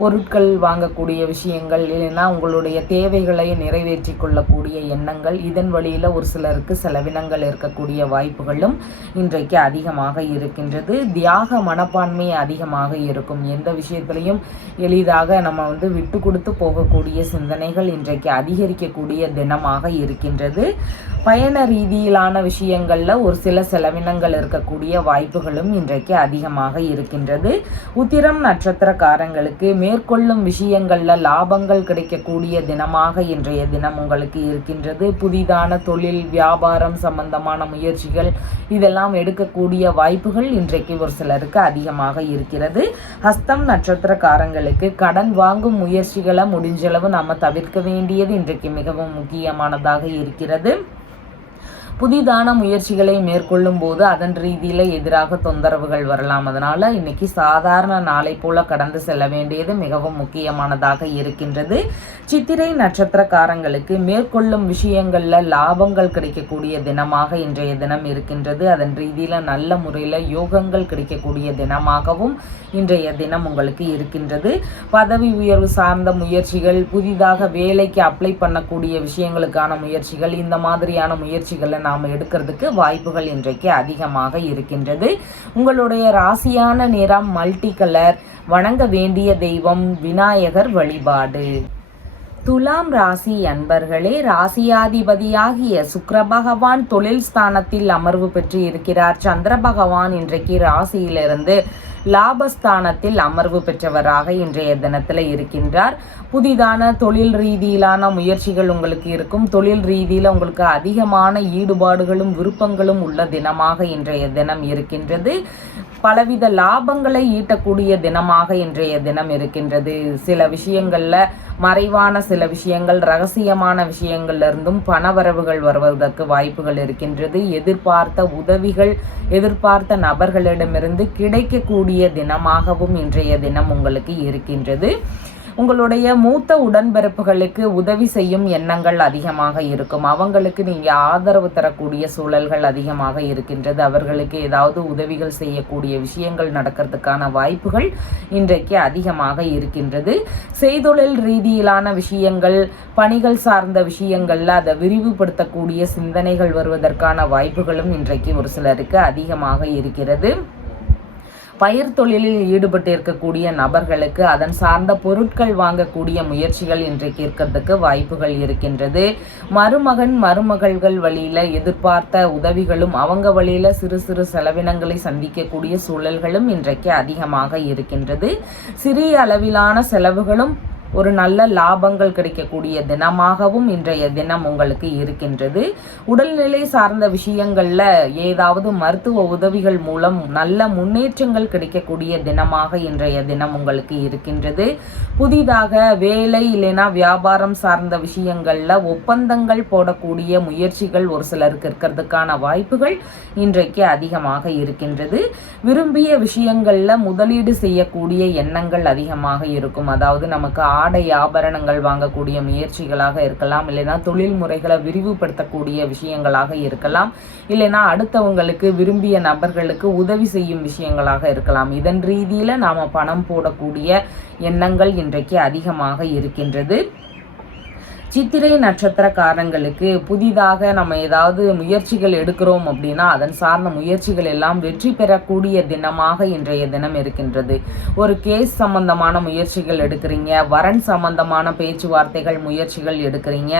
பொருட்கள் வாங்கக்கூடிய விஷயங்கள், இல்லைன்னா உங்களுடைய தேவைகளை நிறைவேற்றி கொள்ளக்கூடிய எண்ணங்கள், இதன் வழியில் ஒரு சிலருக்கு செலவினங்கள் இருக்கக்கூடிய வாய்ப்புகளும் இன்றைக்கு அதிகமாக இருக்கின்றது. தியாக மனப்பான்மை அதிகமாக இருக்கும். எந்த விஷயத்திலையும் எளிதாக நம்ம விட்டு கொடுத்து போகக்கூடிய சிந்தனைகள் இன்றைக்கு அதிகரிக்கக்கூடிய தினமாக இருக்கின்றது. பயண ரீதியிலான விஷயங்களில் ஒரு சில செலவினங்கள் இருக்கக்கூடிய வாய்ப்புகளும் இன்றைக்கு அதிகமாக இருக்கின்றது. உத்திரம் நட்சத்திரக்காரங்களுக்கு மேற்கொள்ளும் விஷயங்களில் லாபங்கள் கிடைக்கக்கூடிய தினமாக இன்றைய தினம் உங்களுக்கு இருக்கின்றது. புதிதான தொழில், வியாபாரம் சம்பந்தமான முயற்சிகள் இதெல்லாம் எடுக்கக்கூடிய வாய்ப்புகள் இன்றைக்கு ஒரு சிலருக்கு அதிகமாக இருக்கிறது. ஹஸ்தம் நட்சத்திரக்காரங்களுக்கு கடன் வாங்கும் முயற்சிகளை முடிஞ்சளவு நம்ம தவிர்க்க வேண்டியது இன்றைக்கு மிகவும் முக்கியமானதாக இருக்கிறது. புதிதான முயற்சிகளை மேற்கொள்ளும் போது அதன் ரீதியில் எதிராக தொந்தரவுகள் வரலாம். அதனால் இன்னைக்கு சாதாரண நாளை போல கடந்து செல்ல வேண்டியது மிகவும் முக்கியமானதாக இருக்கின்றது. சித்திரை நட்சத்திரக்காரங்களுக்கு மேற்கொள்ளும் விஷயங்களில் லாபங்கள் கிடைக்கக்கூடிய தினமாக இன்றைய தினம் இருக்கின்றது. அதன் ரீதியில் நல்ல முறையில் யோகங்கள் கிடைக்கக்கூடிய தினமாகவும் இன்றைய தினம் உங்களுக்கு இருக்கின்றது. பதவி உயர்வு சார்ந்த முயற்சிகள், புதிதாக வேலைக்கு அப்ளை பண்ணக்கூடிய விஷயங்களுக்கான முயற்சிகள், இந்த மாதிரியான முயற்சிகளை நாம் எடுக்கிறதுக்கு வாய்ப்புகள் இன்றைக்கு அதிகமாக இருக்கின்றது. உங்களுடைய ராசியான நிறம் மல்டி கலர். வணங்க வேண்டிய தெய்வம் விநாயகர் வழிபாடு. துலாம் ராசி அன்பர்களே, ராசியாதிபதியாகிய சுக்கிர பகவான் தொழில் ஸ்தானத்தில் அமர்வு பெற்று இருக்கிறார். சந்திர பகவான் இன்றைக்கு ராசியிலிருந்து லாபஸ்தானத்தில் அமர்வு பெற்றவராக இன்றைய தினத்தில் இருக்கின்றார். புதிதான தொழில் ரீதியிலான முயற்சிகள் உங்களுக்கு இருக்கும். தொழில் ரீதியில் உங்களுக்கு அதிகமான ஈடுபாடுகளும் விருப்பங்களும் உள்ள தினமாக இன்றைய தினம் இருக்கின்றது. பலவித லாபங்களை ஈட்டக்கூடிய தினமாக இன்றைய தினம் இருக்கின்றது. சில விஷயங்களில் மறைவான சில விஷயங்கள், ரகசியமான விஷயங்கள்ல இருந்தும் பணவரவுகள் வருவதற்கு வாய்ப்புகள் இருக்கின்றது. எதிர்பார்த்த உதவிகள், எதிர்பார்த்த நபர்களிடமிருந்து கிடைக்கக்கூடிய தினமாகவும் இன்றைய தினம் உங்களுக்கு இருக்கின்றது. உங்களுடைய மூத்த உடன்பிறப்புகளுக்கு உதவி செய்யும் எண்ணங்கள் அதிகமாக இருக்கும். அவங்களுக்கு நீங்கள் ஆதரவு தரக்கூடிய சூழல்கள் அதிகமாக இருக்கின்றது. அவர்களுக்கு ஏதாவது உதவிகள் செய்யக்கூடிய விஷயங்கள் நடக்கிறதுக்கான வாய்ப்புகள் இன்றைக்கு அதிகமாக இருக்கின்றது. செய்தொழில் ரீதியிலான விஷயங்கள், பணிகள் சார்ந்த விஷயங்கள்ல அதை விரிவுபடுத்தக்கூடிய சிந்தனைகள் வருவதற்கான வாய்ப்புகளும் இன்றைக்கு ஒரு சிலருக்கு அதிகமாக இருக்கிறது. பயிர் தொழிலில் ஈடுபட்டு இருக்கக்கூடிய நபர்களுக்கு அதன் சார்ந்த பொருட்கள் வாங்கக்கூடிய முயற்சிகள் இன்றைக்கு இருக்கிறதுக்கு வாய்ப்புகள் இருக்கின்றது. மருமகன் மருமகள்கள் வழியில் எதிர்பார்த்த உதவிகளும் அவங்க வழியில் சிறு சிறு செலவினங்களை சந்திக்கக்கூடிய சூழல்களும் இன்றைக்கு அதிகமாக இருக்கின்றது. சிறிய அளவிலான செலவுகளும் ஒரு நல்ல லாபங்கள் கிடைக்கக்கூடிய தினமாகவும் இன்றைய தினம் உங்களுக்கு இருக்கின்றது. உடல்நிலை சார்ந்த விஷயங்களில் ஏதாவது மருத்துவ உதவிகள் மூலம் நல்ல முன்னேற்றங்கள் கிடைக்கக்கூடிய தினமாக இன்றைய தினம் உங்களுக்கு இருக்கின்றது. புதிதாக வேலை இல்லைனா வியாபாரம் சார்ந்த விஷயங்களில் ஒப்பந்தங்கள் போடக்கூடிய முயற்சிகள் ஒரு சிலருக்கு இருக்கிறதுக்கான வாய்ப்புகள் இன்றைக்கு அதிகமாக இருக்கின்றது. விரும்பிய விஷயங்களில் முதலீடு செய்யக்கூடிய எண்ணங்கள் அதிகமாக இருக்கும். அதாவது நமக்கு ஆடை ஆபரணங்கள் வாங்கக்கூடிய முயற்சிகளாக இருக்கலாம், இல்லைன்னா தொழில் முறைகளை விரிவுபடுத்தக்கூடிய விஷயங்களாக இருக்கலாம், இல்லைன்னா அடுத்தவங்களுக்கு விரும்பிய நபர்களுக்கு உதவி செய்யும் விஷயங்களாக இருக்கலாம். இதன் ரீதியில் நாம் பணம் போடக்கூடிய எண்ணங்கள் இன்றைக்கு அதிகமாக இருக்கின்றது. சித்திரை நட்சத்திரக்காரங்களுக்கு புதிதாக நம்ம ஏதாவது முயற்சிகள் எடுக்கிறோம் அப்படின்னா அதன் சார்ந்த முயற்சிகள் எல்லாம் வெற்றி பெறக்கூடிய தினமாக இன்றைய தினம் இருக்கின்றது. ஒரு கேஸ் சம்பந்தமான முயற்சிகள் எடுக்கிறீங்க, வரன் சம்பந்தமான பேச்சுவார்த்தைகள் முயற்சிகள் எடுக்கிறீங்க,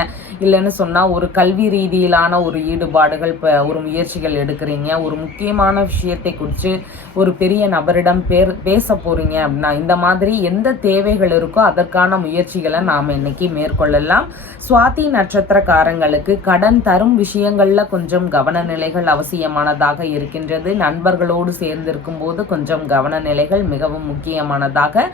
இல்லைன்னு சொன்னால் ஒரு கல்வி ரீதியிலான ஒரு ஈடுபாடுகள் ஒரு முயற்சிகள் எடுக்கிறீங்க, ஒரு முக்கியமான விஷயத்தை குறித்து ஒரு பெரிய நபரிடம் பேச போறீங்க அப்படின்னா இந்த மாதிரி எந்த தேவைகள் இருக்கோ அதற்கான முயற்சிகளை நாம் இன்னைக்கு மேற்கொள்ளலாம். சுவாதி நட்சத்திரக்காரங்களுக்கு கடன் தரும் விஷயங்கள்ல கொஞ்சம் கவன நிலைகள் அவசியமானதாக இருக்கின்றது. நண்பர்களோடு சேர்ந்திருக்கும் போது கொஞ்சம் கவன நிலைகள் மிகவும் முக்கியமானதாக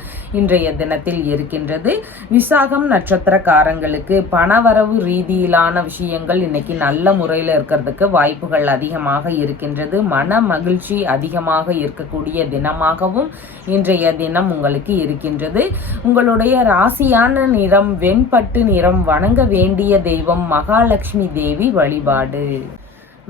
இன்றைய தினத்தில் இருக்கின்றது. விசாகம் நட்சத்திரக்காரங்களுக்கு பணவரவு ரீதியிலான விஷயங்கள் இன்னைக்கு நல்ல முறையில் இருக்கிறதுக்கு வாய்ப்புகள் அதிகமாக இருக்கின்றது. மன மகிழ்ச்சி அதிகமாக இருக்கக்கூடிய தினமாகவும் இன்றைய தினம் உங்களுக்கு இருக்கின்றது. உங்களுடைய ராசியான நிறம் வெண்பட்டு நிறம். வணங்க வேண்டிய தெய்வம் மகாலட்சுமி தேவி வழிபாடு.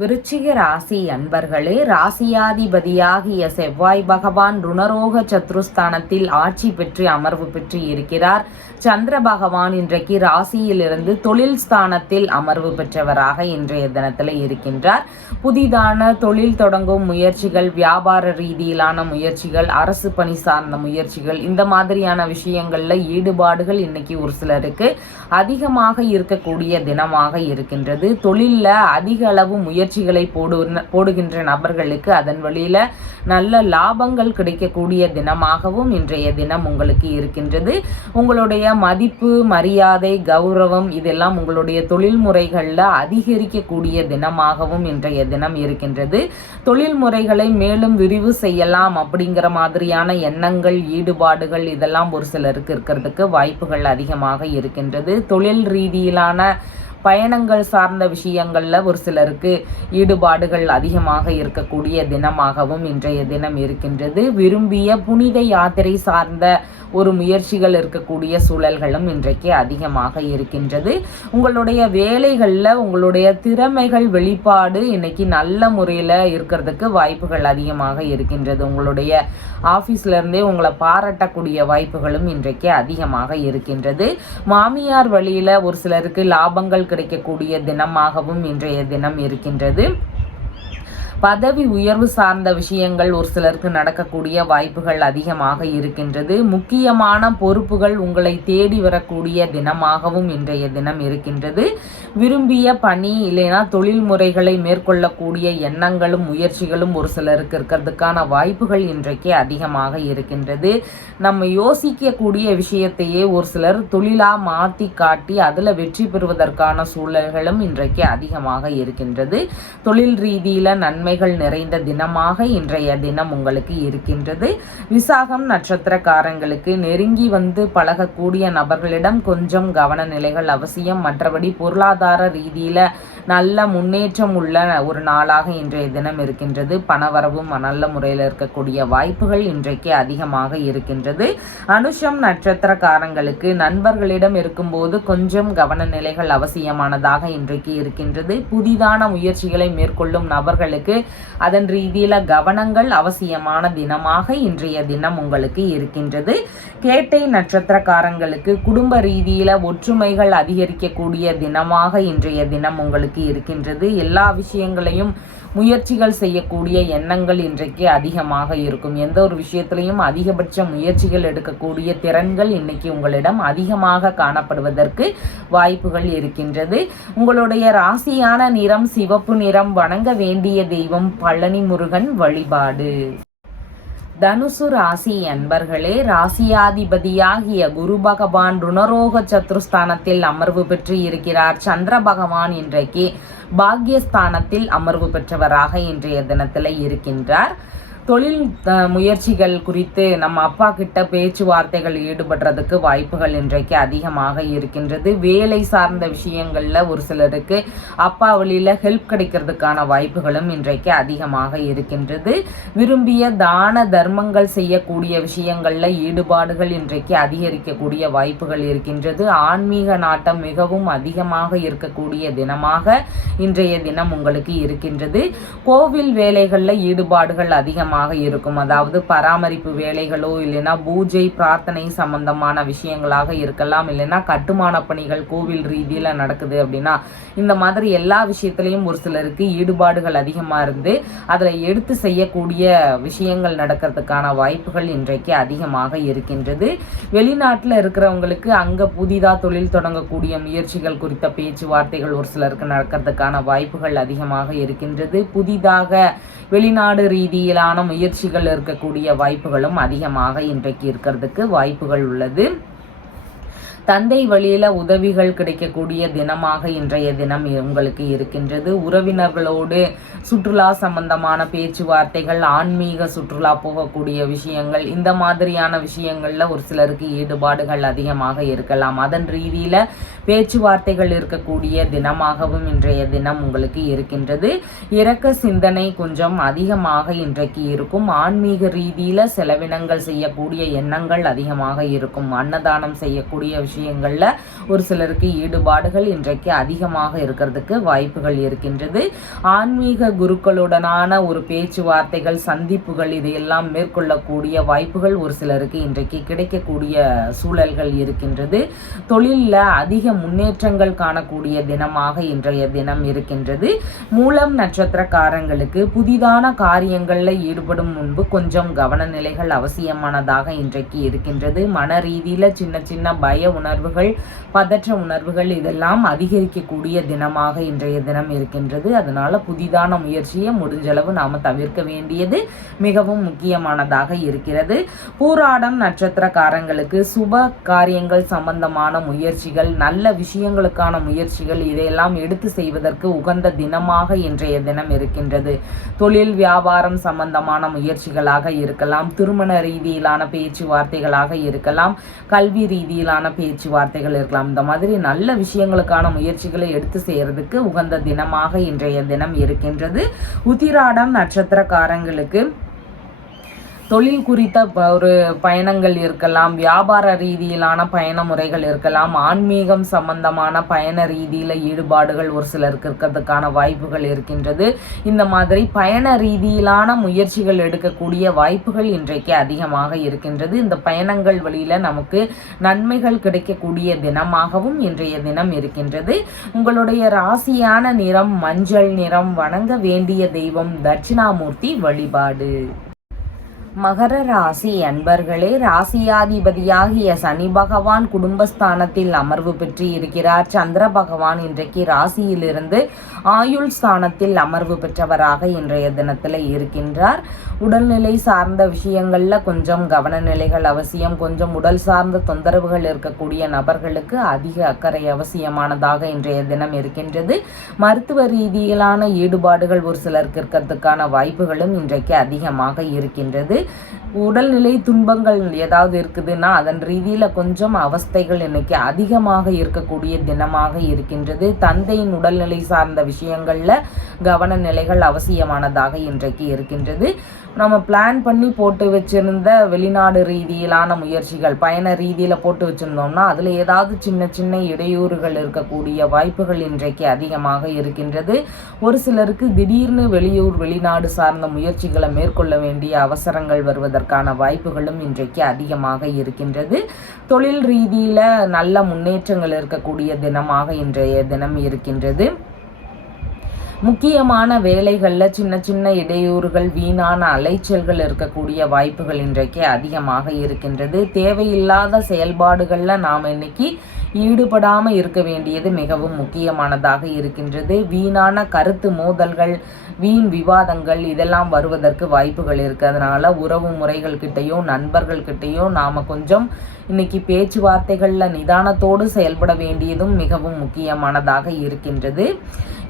விருச்சிக ராசி அன்பர்களே, ராசியாதிபதியாகிய செவ்வாய் பகவான் ருணரோக சத்ருஸ்தானத்தில் ஆட்சி பெற்று அமர்வு பெற்று இருக்கிறார். சந்திர பகவான் இன்றைக்கு ராசியிலிருந்து தொழில் ஸ்தானத்தில் அமர்வு பெற்றவராக இன்றைய தினத்தில் இருக்கின்றார். புதிதான தொழில் தொடங்கும் முயற்சிகள், வியாபார ரீதியிலான முயற்சிகள், அரசு பணி சார்ந்த முயற்சிகள், இந்த மாதிரியான விஷயங்கள்ல ஈடுபாடுகள் இன்னைக்கு ஒரு சிலருக்கு அதிகமாக இருக்கக்கூடிய தினமாக இருக்கின்றது. தொழில்ல அதிக அளவு முயற்சிகளை போடுகின்ற நபர்களுக்கு அதன் வழியில நல்ல லாபங்கள் கிடைக்கக்கூடிய தினமாகவும் இன்றைய தினம் உங்களுக்கு இருக்கின்றது. உங்களுடைய மதிப்பு, மரியாதை, கௌரவம் இதெல்லாம் உங்களுடைய தொழில் முறைகளில் அதிகரிக்கக்கூடிய தினமாகவும் இன்றைய தினம் இருக்கின்றது. தொழில் முறைகளை மேலும் விரிவு செய்யலாம் அப்படிங்கிற மாதிரியான எண்ணங்கள், ஈடுபாடுகள் இதெல்லாம் ஒரு சிலருக்கு இருக்கிறதுக்கு வாய்ப்புகள் அதிகமாக இருக்கின்றது. தொழில் ரீதியிலான பயணங்கள் சார்ந்த விஷயங்கள்ல ஒரு சிலருக்கு ஈடுபாடுகள் அதிகமாக இருக்கக்கூடிய தினமாகவும் இன்றைய தினம் இருக்கின்றது. விரும்பிய புனித யாத்திரை சார்ந்த ஒரு முயற்சிகள் இருக்கக்கூடிய சூழல்களும் இன்றைக்கு அதிகமாக இருக்கின்றது. உங்களுடைய வேலைகளில் உங்களுடைய திறமைகள் வெளிப்பாடு இன்னைக்கு நல்ல முறையில் இருக்கிறதுக்கு வாய்ப்புகள் அதிகமாக இருக்கின்றது. உங்களுடைய ஆஃபீஸ்ல இருந்தே உங்களை பாராட்டக்கூடிய வாய்ப்புகளும் இன்றைக்கு அதிகமாக இருக்கின்றது. மாமியார் வழியில ஒரு சிலருக்கு லாபங்கள் கிடைக்கக்கூடிய தினமாகவும் இன்றைய தினம் இருக்கின்றது. பதவி உயர்வு சார்ந்த விஷயங்கள் ஒரு சிலருக்கு நடக்கக்கூடிய வாய்ப்புகள் அதிகமாக இருக்கின்றது. முக்கியமான பொறுப்புகள் உங்களை தேடி வரக்கூடிய தினமாகவும் இன்றைய தினம் இருக்கின்றது. விரும்பிய பணி இல்லைனா தொழில் முறைகளை மேற்கொள்ளக்கூடிய எண்ணங்களும் முயற்சிகளும் ஒரு சிலருக்கு இருக்கிறதுக்கான வாய்ப்புகள் இன்றைக்கு அதிகமாக இருக்கின்றது. நம்ம யோசிக்கக்கூடிய விஷயத்தையே ஒரு சிலர் தொழிலாக மாற்றி காட்டி அதில் வெற்றி பெறுவதற்கான சூழல்களும் இன்றைக்கு அதிகமாக இருக்கின்றது. தொழில் ரீதியில் நன்மைகள் நிறைந்த தினமாக இன்றைய தினம் உங்களுக்கு இருக்கின்றது. விசாகம் நட்சத்திரக்காரங்களுக்கு நெருங்கி வந்து பழகக்கூடிய நபர்களிடம் கொஞ்சம் கவன நிலைகள் அவசியம். மற்றபடி பொருளாதார ரீதியில நல்ல முன்னேற்றம் உள்ள ஒரு நாளாக இன்றைய தினம் இருக்கின்றது. பணவரவும் நல்ல முறையில் இருக்கக்கூடிய வாய்ப்புகள் இன்றைக்கு அதிகமாக இருக்கின்றது. அனுஷம் நட்சத்திரக்காரங்களுக்கு நண்பர்களிடம் இருக்கும்போது கொஞ்சம் கவன நிலைகள் அவசியமானதாக இன்றைக்கு இருக்கின்றது. புதிதான முயற்சிகளை மேற்கொள்ளும் நபர்களுக்கு அதன் ரீதியில கவனங்கள் அவசியமான தினமாக இன்றைய தினம் உங்களுக்கு இருக்கின்றது. கேட்டை நட்சத்திரக்காரங்களுக்கு குடும்ப ரீதியில ஒற்றுமைகள் அதிகரிக்கக்கூடிய தினமாக இன்றைய தினம் உங்களுக்கு இருக்கின்றது. எல்லா விஷயங்களையும் முயற்சிகள் செய்யக்கூடிய எண்ணங்கள் இன்றைக்கு அதிகமாக இருக்கும். எந்த ஒரு விஷயத்திலையும் அதிகபட்ச முயற்சிகள் எடுக்கக்கூடிய திறன்கள் இன்னைக்கு உங்களிடம் அதிகமாக காணப்படுவதற்கு வாய்ப்புகள் இருக்கின்றது. உங்களுடைய ராசியான நிறம் சிவப்பு நிறம். வணங்க வேண்டிய தெய்வம் பழனி முருகன் வழிபாடு. தனுசு ராசி அன்பர்களே, ராசியாதிபதியாகிய குரு பகவான் ருணரோக சத்ருஸ்தானத்தில் அமர்வு பெற்று இருக்கிறார். சந்திர பகவான் இன்றைக்கு பாக்யஸ்தானத்தில் அமர்வு பெற்றவராக இன்றைய தினத்தில் இருக்கின்றார். தொழில் முயற்சிகள் குறித்து நம்ம அப்பா கிட்ட பேச்சுவார்த்தைகள் ஈடுபடுறதுக்கு வாய்ப்புகள் இன்றைக்கு அதிகமாக இருக்கின்றது. வேலை சார்ந்த விஷயங்கள்ல ஒரு சிலருக்கு அப்பா வழியில ஹெல்ப் கிடைக்கிறதுக்கான வாய்ப்புகளும் இன்றைக்கு அதிகமாக இருக்கின்றது. விரும்பிய தான தர்மங்கள் செய்யக்கூடிய விஷயங்கள்ல ஈடுபாடுகள் இன்றைக்கு அதிகரிக்கக்கூடிய வாய்ப்புகள் இருக்கின்றது. ஆன்மீக நாட்டம் மிகவும் அதிகமாக இருக்கக்கூடிய தினமாக இன்றைய தினம் உங்களுக்கு இருக்கின்றது. கோவில் வேலைகள்ல ஈடுபாடுகள் அதிகமாக இருக்கும். அதாவது பராமரிப்பு வேலைகளோ இல்லைன்னா பூஜை பிரார்த்தனை சம்பந்தமான விஷயங்களாக இருக்கலாம், இல்லைன்னா கட்டுமான பணிகள் கோவில் ரீதியில நடக்குது அப்படின்னா இந்த மாதிரி எல்லா விஷயத்திலையும் ஒரு சிலருக்கு ஈடுபாடுகள் அதிகமா இருந்து அதுல எடுத்து செய்யக்கூடிய விஷயங்கள் நடக்கிறதுக்கான வாய்ப்புகள் இன்றைக்கு அதிகமாக இருக்கின்றது. வெளிநாட்டுல இருக்கிறவங்களுக்கு அங்க புதிதா தொழில் தொடங்கக்கூடிய முயற்சிகள் குறித்த பேச்சுவார்த்தைகள் ஒரு சிலருக்கு நடக்கிறதுக்கான வாய்ப்புகள் அதிகமாக இருக்கின்றது. புதிதாக வெளிநாடு ரீதியிலான முயற்சிகள் இருக்கக்கூடிய வாய்ப்புகளும் அதிகமாக இன்றைக்கு இருக்கிறதுக்கு வாய்ப்புகள் உள்ளது. தந்தை வழியில உதவிகள் கிடைக்கக்கூடிய தினமாக இன்றைய தினம் உங்களுக்கு இருக்கின்றது. உறவினர்களோடு சுற்றுலா சம்பந்தமான பேச்சுவார்த்தைகள், ஆன்மீக சுற்றுலா போகக்கூடிய விஷயங்கள், இந்த மாதிரியான விஷயங்கள்ல ஒரு சிலருக்கு ஈடுபாடுகள் அதிகமாக இருக்கலாம். அதன் ரீதியில பேச்சுவார்த்தைகள் இருக்கக்கூடிய தினமாகவும் இன்றைய தினம் உங்களுக்கு இருக்கின்றது. இரக்க சிந்தனை கொஞ்சம் அதிகமாக இன்றைக்கு இருக்கும். ஆன்மீக ரீதியில செலவினங்கள் செய்யக்கூடிய எண்ணங்கள் அதிகமாக இருக்கும். அன்னதானம் செய்யக்கூடிய விஷயங்கள்ல ஒரு சிலருக்கு ஈடுபாடுகள் இன்றைக்கு அதிகமாக இருக்கிறதுக்கு வாய்ப்புகள் இருக்கின்றது. ஆன்மீக குருக்களுடனான ஒரு பேச்சுவார்த்தைகள், சந்திப்புகள் இதையெல்லாம் மேற்கொள்ளக்கூடிய வாய்ப்புகள் ஒரு சிலருக்கு இன்றைக்கு கிடைக்கக்கூடிய சூழல்கள் இருக்கின்றது. தொழிலில் அதிக முன்னேற்றங்கள் காணக்கூடிய தினமாக இன்றைய தினம் இருக்கின்றது. மூலம் நட்சத்திரக்காரங்களுக்கு புதிதான காரியங்கள்ல ஈடுபடும் முன்பு கொஞ்சம் கவனநிலைகள் அவசியமானதாக இன்றைக்கு இருக்கின்றது. மன ரீதியில சின்ன சின்ன பய உணர்வுகள், பதற்ற உணர்வுகள் இதெல்லாம் அதிகரிக்கக்கூடிய தினமாக இன்றைய தினம் இருக்கின்றது. அதனால புதிதான முயற்சியை முடிஞ்சளவு நாம தவிர்க்க வேண்டியது மிகவும் முக்கியமானதாக இருக்கிறது. பூராடம் நட்சத்திரக்காரங்களுக்கு சுப காரியங்கள் சம்பந்தமான முயற்சிகள், நல்ல விஷயங்களுக்கான முயற்சிகள் இதையெல்லாம் எடுத்து செய்வதற்கு உகந்த தினமாக இன்றைய தினம் இருக்கின்றது. தொழில் வியாபாரம் சம்பந்தமான முயற்சிகளாக இருக்கலாம், திருமண ரீதியிலான பேச்சுவார்த்தைகளாக இருக்கலாம், கல்வி ரீதியிலான பேச்சுவார்த்தைகள் இருக்கலாம். இந்த மாதிரி நல்ல விஷயங்களுக்கான முயற்சிகளை எடுத்து செய்யறதுக்கு உகந்த தினமாக இன்றைய தினம் இருக்கின்றது. உத்திராடம் நட்சத்திரக்காரங்களுக்கு தொழில் குறித்த ஒரு பயணங்கள் இருக்கலாம், வியாபார ரீதியிலான பயண முறைகள் இருக்கலாம், ஆன்மீகம் சம்பந்தமான பயண ரீதியில ஈடுபாடுகள் ஒரு சிலருக்கு இருக்கிறதுக்கான வாய்ப்புகள் இருக்கின்றது. இந்த மாதிரி பயண ரீதியிலான முயற்சிகள் எடுக்கக்கூடிய வாய்ப்புகள் இன்றைக்கு அதிகமாக இருக்கின்றது. இந்த பயணங்கள் வழியில நமக்கு நன்மைகள் கிடைக்கக்கூடிய தினமாகவும் இன்றைய தினம் இருக்கின்றது. உங்களுடைய ராசியான நிறம் மஞ்சள் நிறம். வணங்க வேண்டிய தெய்வம் தட்சிணாமூர்த்தி வழிபாடு. மகர ராசி அன்பர்களே, ராசியாதிபதியாகிய சனி பகவான் குடும்பஸ்தானத்தில் அமர்வு பெற்று இருக்கிறார். சந்திர பகவான் இன்றைக்கு ராசியிலிருந்து ஆயுள் ஸ்தானத்தில் அமர்வு பெற்றவராக இன்றைய தினத்தில் இருக்கின்றார். உடல்நிலை சார்ந்த விஷயங்கள்ல கொஞ்சம் கவனநிலைகள் அவசியம். கொஞ்சம் உடல் சார்ந்த தொந்தரவுகள் இருக்கக்கூடிய நபர்களுக்கு அதிக அக்கறை அவசியமானதாக இன்றைய தினம் இருக்கின்றது. மருத்துவ ரீதியிலான ஈடுபாடுகள் ஒரு சிலருக்கு இருக்கிறதுக்கான வாய்ப்புகளும் இன்றைக்கு அதிகமாக இருக்கின்றது. உடல்நிலை துன்பங்கள் ஏதாவது இருக்குதுன்னா அதன் ரீதியில கொஞ்சம் அவஸ்தைகள் இன்னைக்கு அதிகமாக இருக்கக்கூடிய தினமாக இருக்கின்றது. தந்தையின் உடல்நிலை சார்ந்த விஷயங்கள்ல கவனநிலைகள் அவசியமானதாக இன்றைக்கு இருக்கின்றது. நம்ம பிளான் பண்ணி போட்டு வச்சிருந்த வெளிநாடு ரீதியிலான முயற்சிகள், பயண ரீதியில போட்டு வச்சிருந்தோம்னா அதுல ஏதாவது சின்ன சின்ன இடையூறுகள் இருக்கக்கூடிய வாய்ப்புகள் இன்றைக்கு அதிகமாக இருக்கின்றது. ஒரு சிலருக்கு திடீர்னு வெளிநாடு சார்ந்த முயற்சிகளை மேற்கொள்ள வேண்டிய அவசரங்கள் வருவதற்கான வாய்ப்புகளும் இன்றைக்கு அதிகமாக இருக்கின்றது. தொழில் ரீதியில நல்ல முன்னேற்றங்கள் இருக்கக்கூடிய தினமாக இன்றைய தினம் இருக்கின்றது. முக்கியமான வேலைகளில் சின்ன சின்ன இடையூறுகள், வீணான அலைச்சல்கள் இருக்கக்கூடிய வாய்ப்புகள் இன்றைக்கு அதிகமாக இருக்கின்றது. தேவையில்லாத செயல்பாடுகளில் நாம் இன்னைக்கு ஈடுபடாமல் இருக்க வேண்டியது மிகவும் முக்கியமானதாக இருக்கின்றது. வீணான கருத்து மோதல்கள், வீண் விவாதங்கள் இதெல்லாம் வருவதற்கு வாய்ப்புகள் இருக்குது. அதனால் உறவு முறைகள் கிட்டையோ நண்பர்கள் கிட்டையோ நாம் கொஞ்சம் இன்னைக்கு பேச்சுவார்த்தைகளில் நிதானத்தோடு செயல்பட வேண்டியதும் மிகவும் முக்கியமானதாக இருக்கின்றது.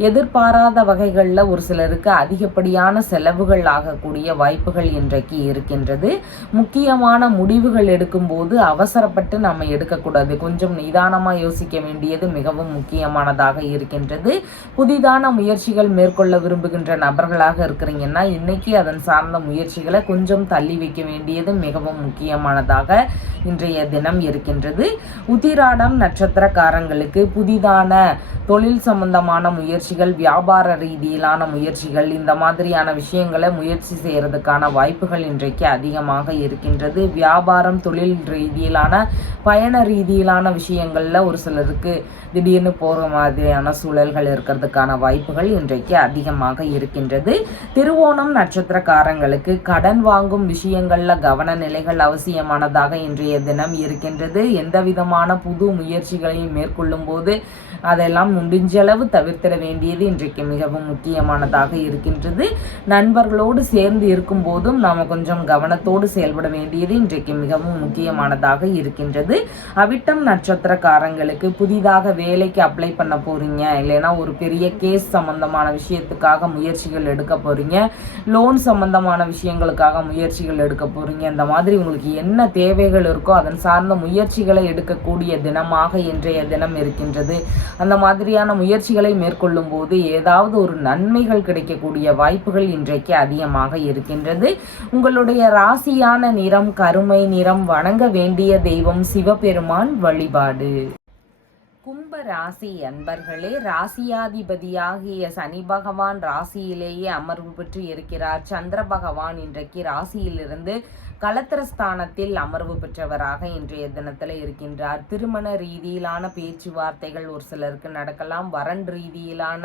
எதிர்பாராத வகைகளில் ஒரு சிலருக்கு அதிகப்படியான செலவுகள் ஆகக்கூடிய வாய்ப்புகள் இன்றைக்கு இருக்கின்றது. முக்கியமான முடிவுகள் எடுக்கும்போது அவசரப்பட்டு நம்ம எடுக்கக்கூடாது. கொஞ்சம் நிதானமாக யோசிக்க வேண்டியது மிகவும் முக்கியமானதாக இருக்கின்றது. புதிதான முயற்சிகள் மேற்கொள்ள விரும்புகின்ற நபர்களாக இருக்கிறீங்கன்னா இன்னைக்கு அதன் சார்ந்த முயற்சிகளை கொஞ்சம் தள்ளி வைக்க வேண்டியது மிகவும் முக்கியமானதாக இன்றைய தினம் இருக்கின்றது. உத்திராடம் நட்சத்திரக்காரங்களுக்கு புதிதான தொழில் சம்பந்தமான முயற்சிகள், வியாபார ரீதியிலான முயற்சிகள், இந்த மாதிரியான விஷயங்களை முயற்சி செய்யறதுக்கான வாய்ப்புகள் இன்றைக்கு அதிகமாக இருக்கின்றது. வியாபாரம், தொழில் ரீதியிலான பயண ரீதியிலான விஷயங்கள்ல ஒரு சிலருக்கு திடீர்னு போகிற மாதிரியான சூழல்கள் இருக்கிறதுக்கான வாய்ப்புகள் இன்றைக்கு அதிகமாக இருக்கின்றது. திருவோணம் நட்சத்திரக்காரங்களுக்கு கடன் வாங்கும் விஷயங்கள்ல கவன நிலைகள் அவசியமானதாக இன்றைய தினம் இருக்கின்றது. எந்த விதமான புது முயற்சிகளையும் மேற்கொள்ளும் போது அதெல்லாம் முடிஞ்சளவு தவிர்த்திட வேண்டியது இன்றைக்கு மிகவும் முக்கியமானதாக இருக்கின்றது. நண்பர்களோடு சேர்ந்து இருக்கும் போதும் நாம் கொஞ்சம் கவனத்தோடு செயல்பட வேண்டியது இன்றைக்கு மிகவும் முக்கியமானதாக இருக்கின்றது. அவிட்டம் நட்சத்திரக்காரங்களுக்கு புதிதாக வேலைக்கு அப்ளை பண்ண போறீங்க, இல்லைன்னா ஒரு பெரிய கேஸ் சம்பந்தமான விஷயத்துக்காக முயற்சிகள் எடுக்க போறீங்க, லோன் சம்பந்தமான விஷயங்களுக்காக முயற்சிகள் எடுக்க போறீங்க, இந்த மாதிரி உங்களுக்கு என்ன தேவைகள் இருக்கோ அதன் சார்ந்த முயற்சிகளை எடுக்கக்கூடிய தினமாக இன்றைய தினம் இருக்கின்றது. அந்த மாதிரியான முயற்சிகளை மேற்கொள்ளும் போது ஏதாவது ஒரு நன்மைகள் கிடைக்கக்கூடிய வாய்ப்புகள் இன்றைக்கு அதிகமாக இருக்கின்றது. உங்களுடைய ராசியான நிறம் கருமை நிறம். வணங்க வேண்டிய தெய்வம் சிவபெருமான் வழிபாடு. கும்ப ராசி அன்பர்களே, ராசியாதிபதியாகிய சனி பகவான் ராசியிலேயே அமர்வு பெற்று இருக்கிறார். சந்திர பகவான் இன்றைக்கு ராசியிலிருந்து களத்திரஸ்தானத்தில் அமர்வு பெற்றவராக இன்றைய தினத்தில் இருக்கின்றார். திருமண ரீதியிலான பேச்சுவார்த்தைகள் ஒரு சிலருக்கு நடக்கலாம். வரன் ரீதியிலான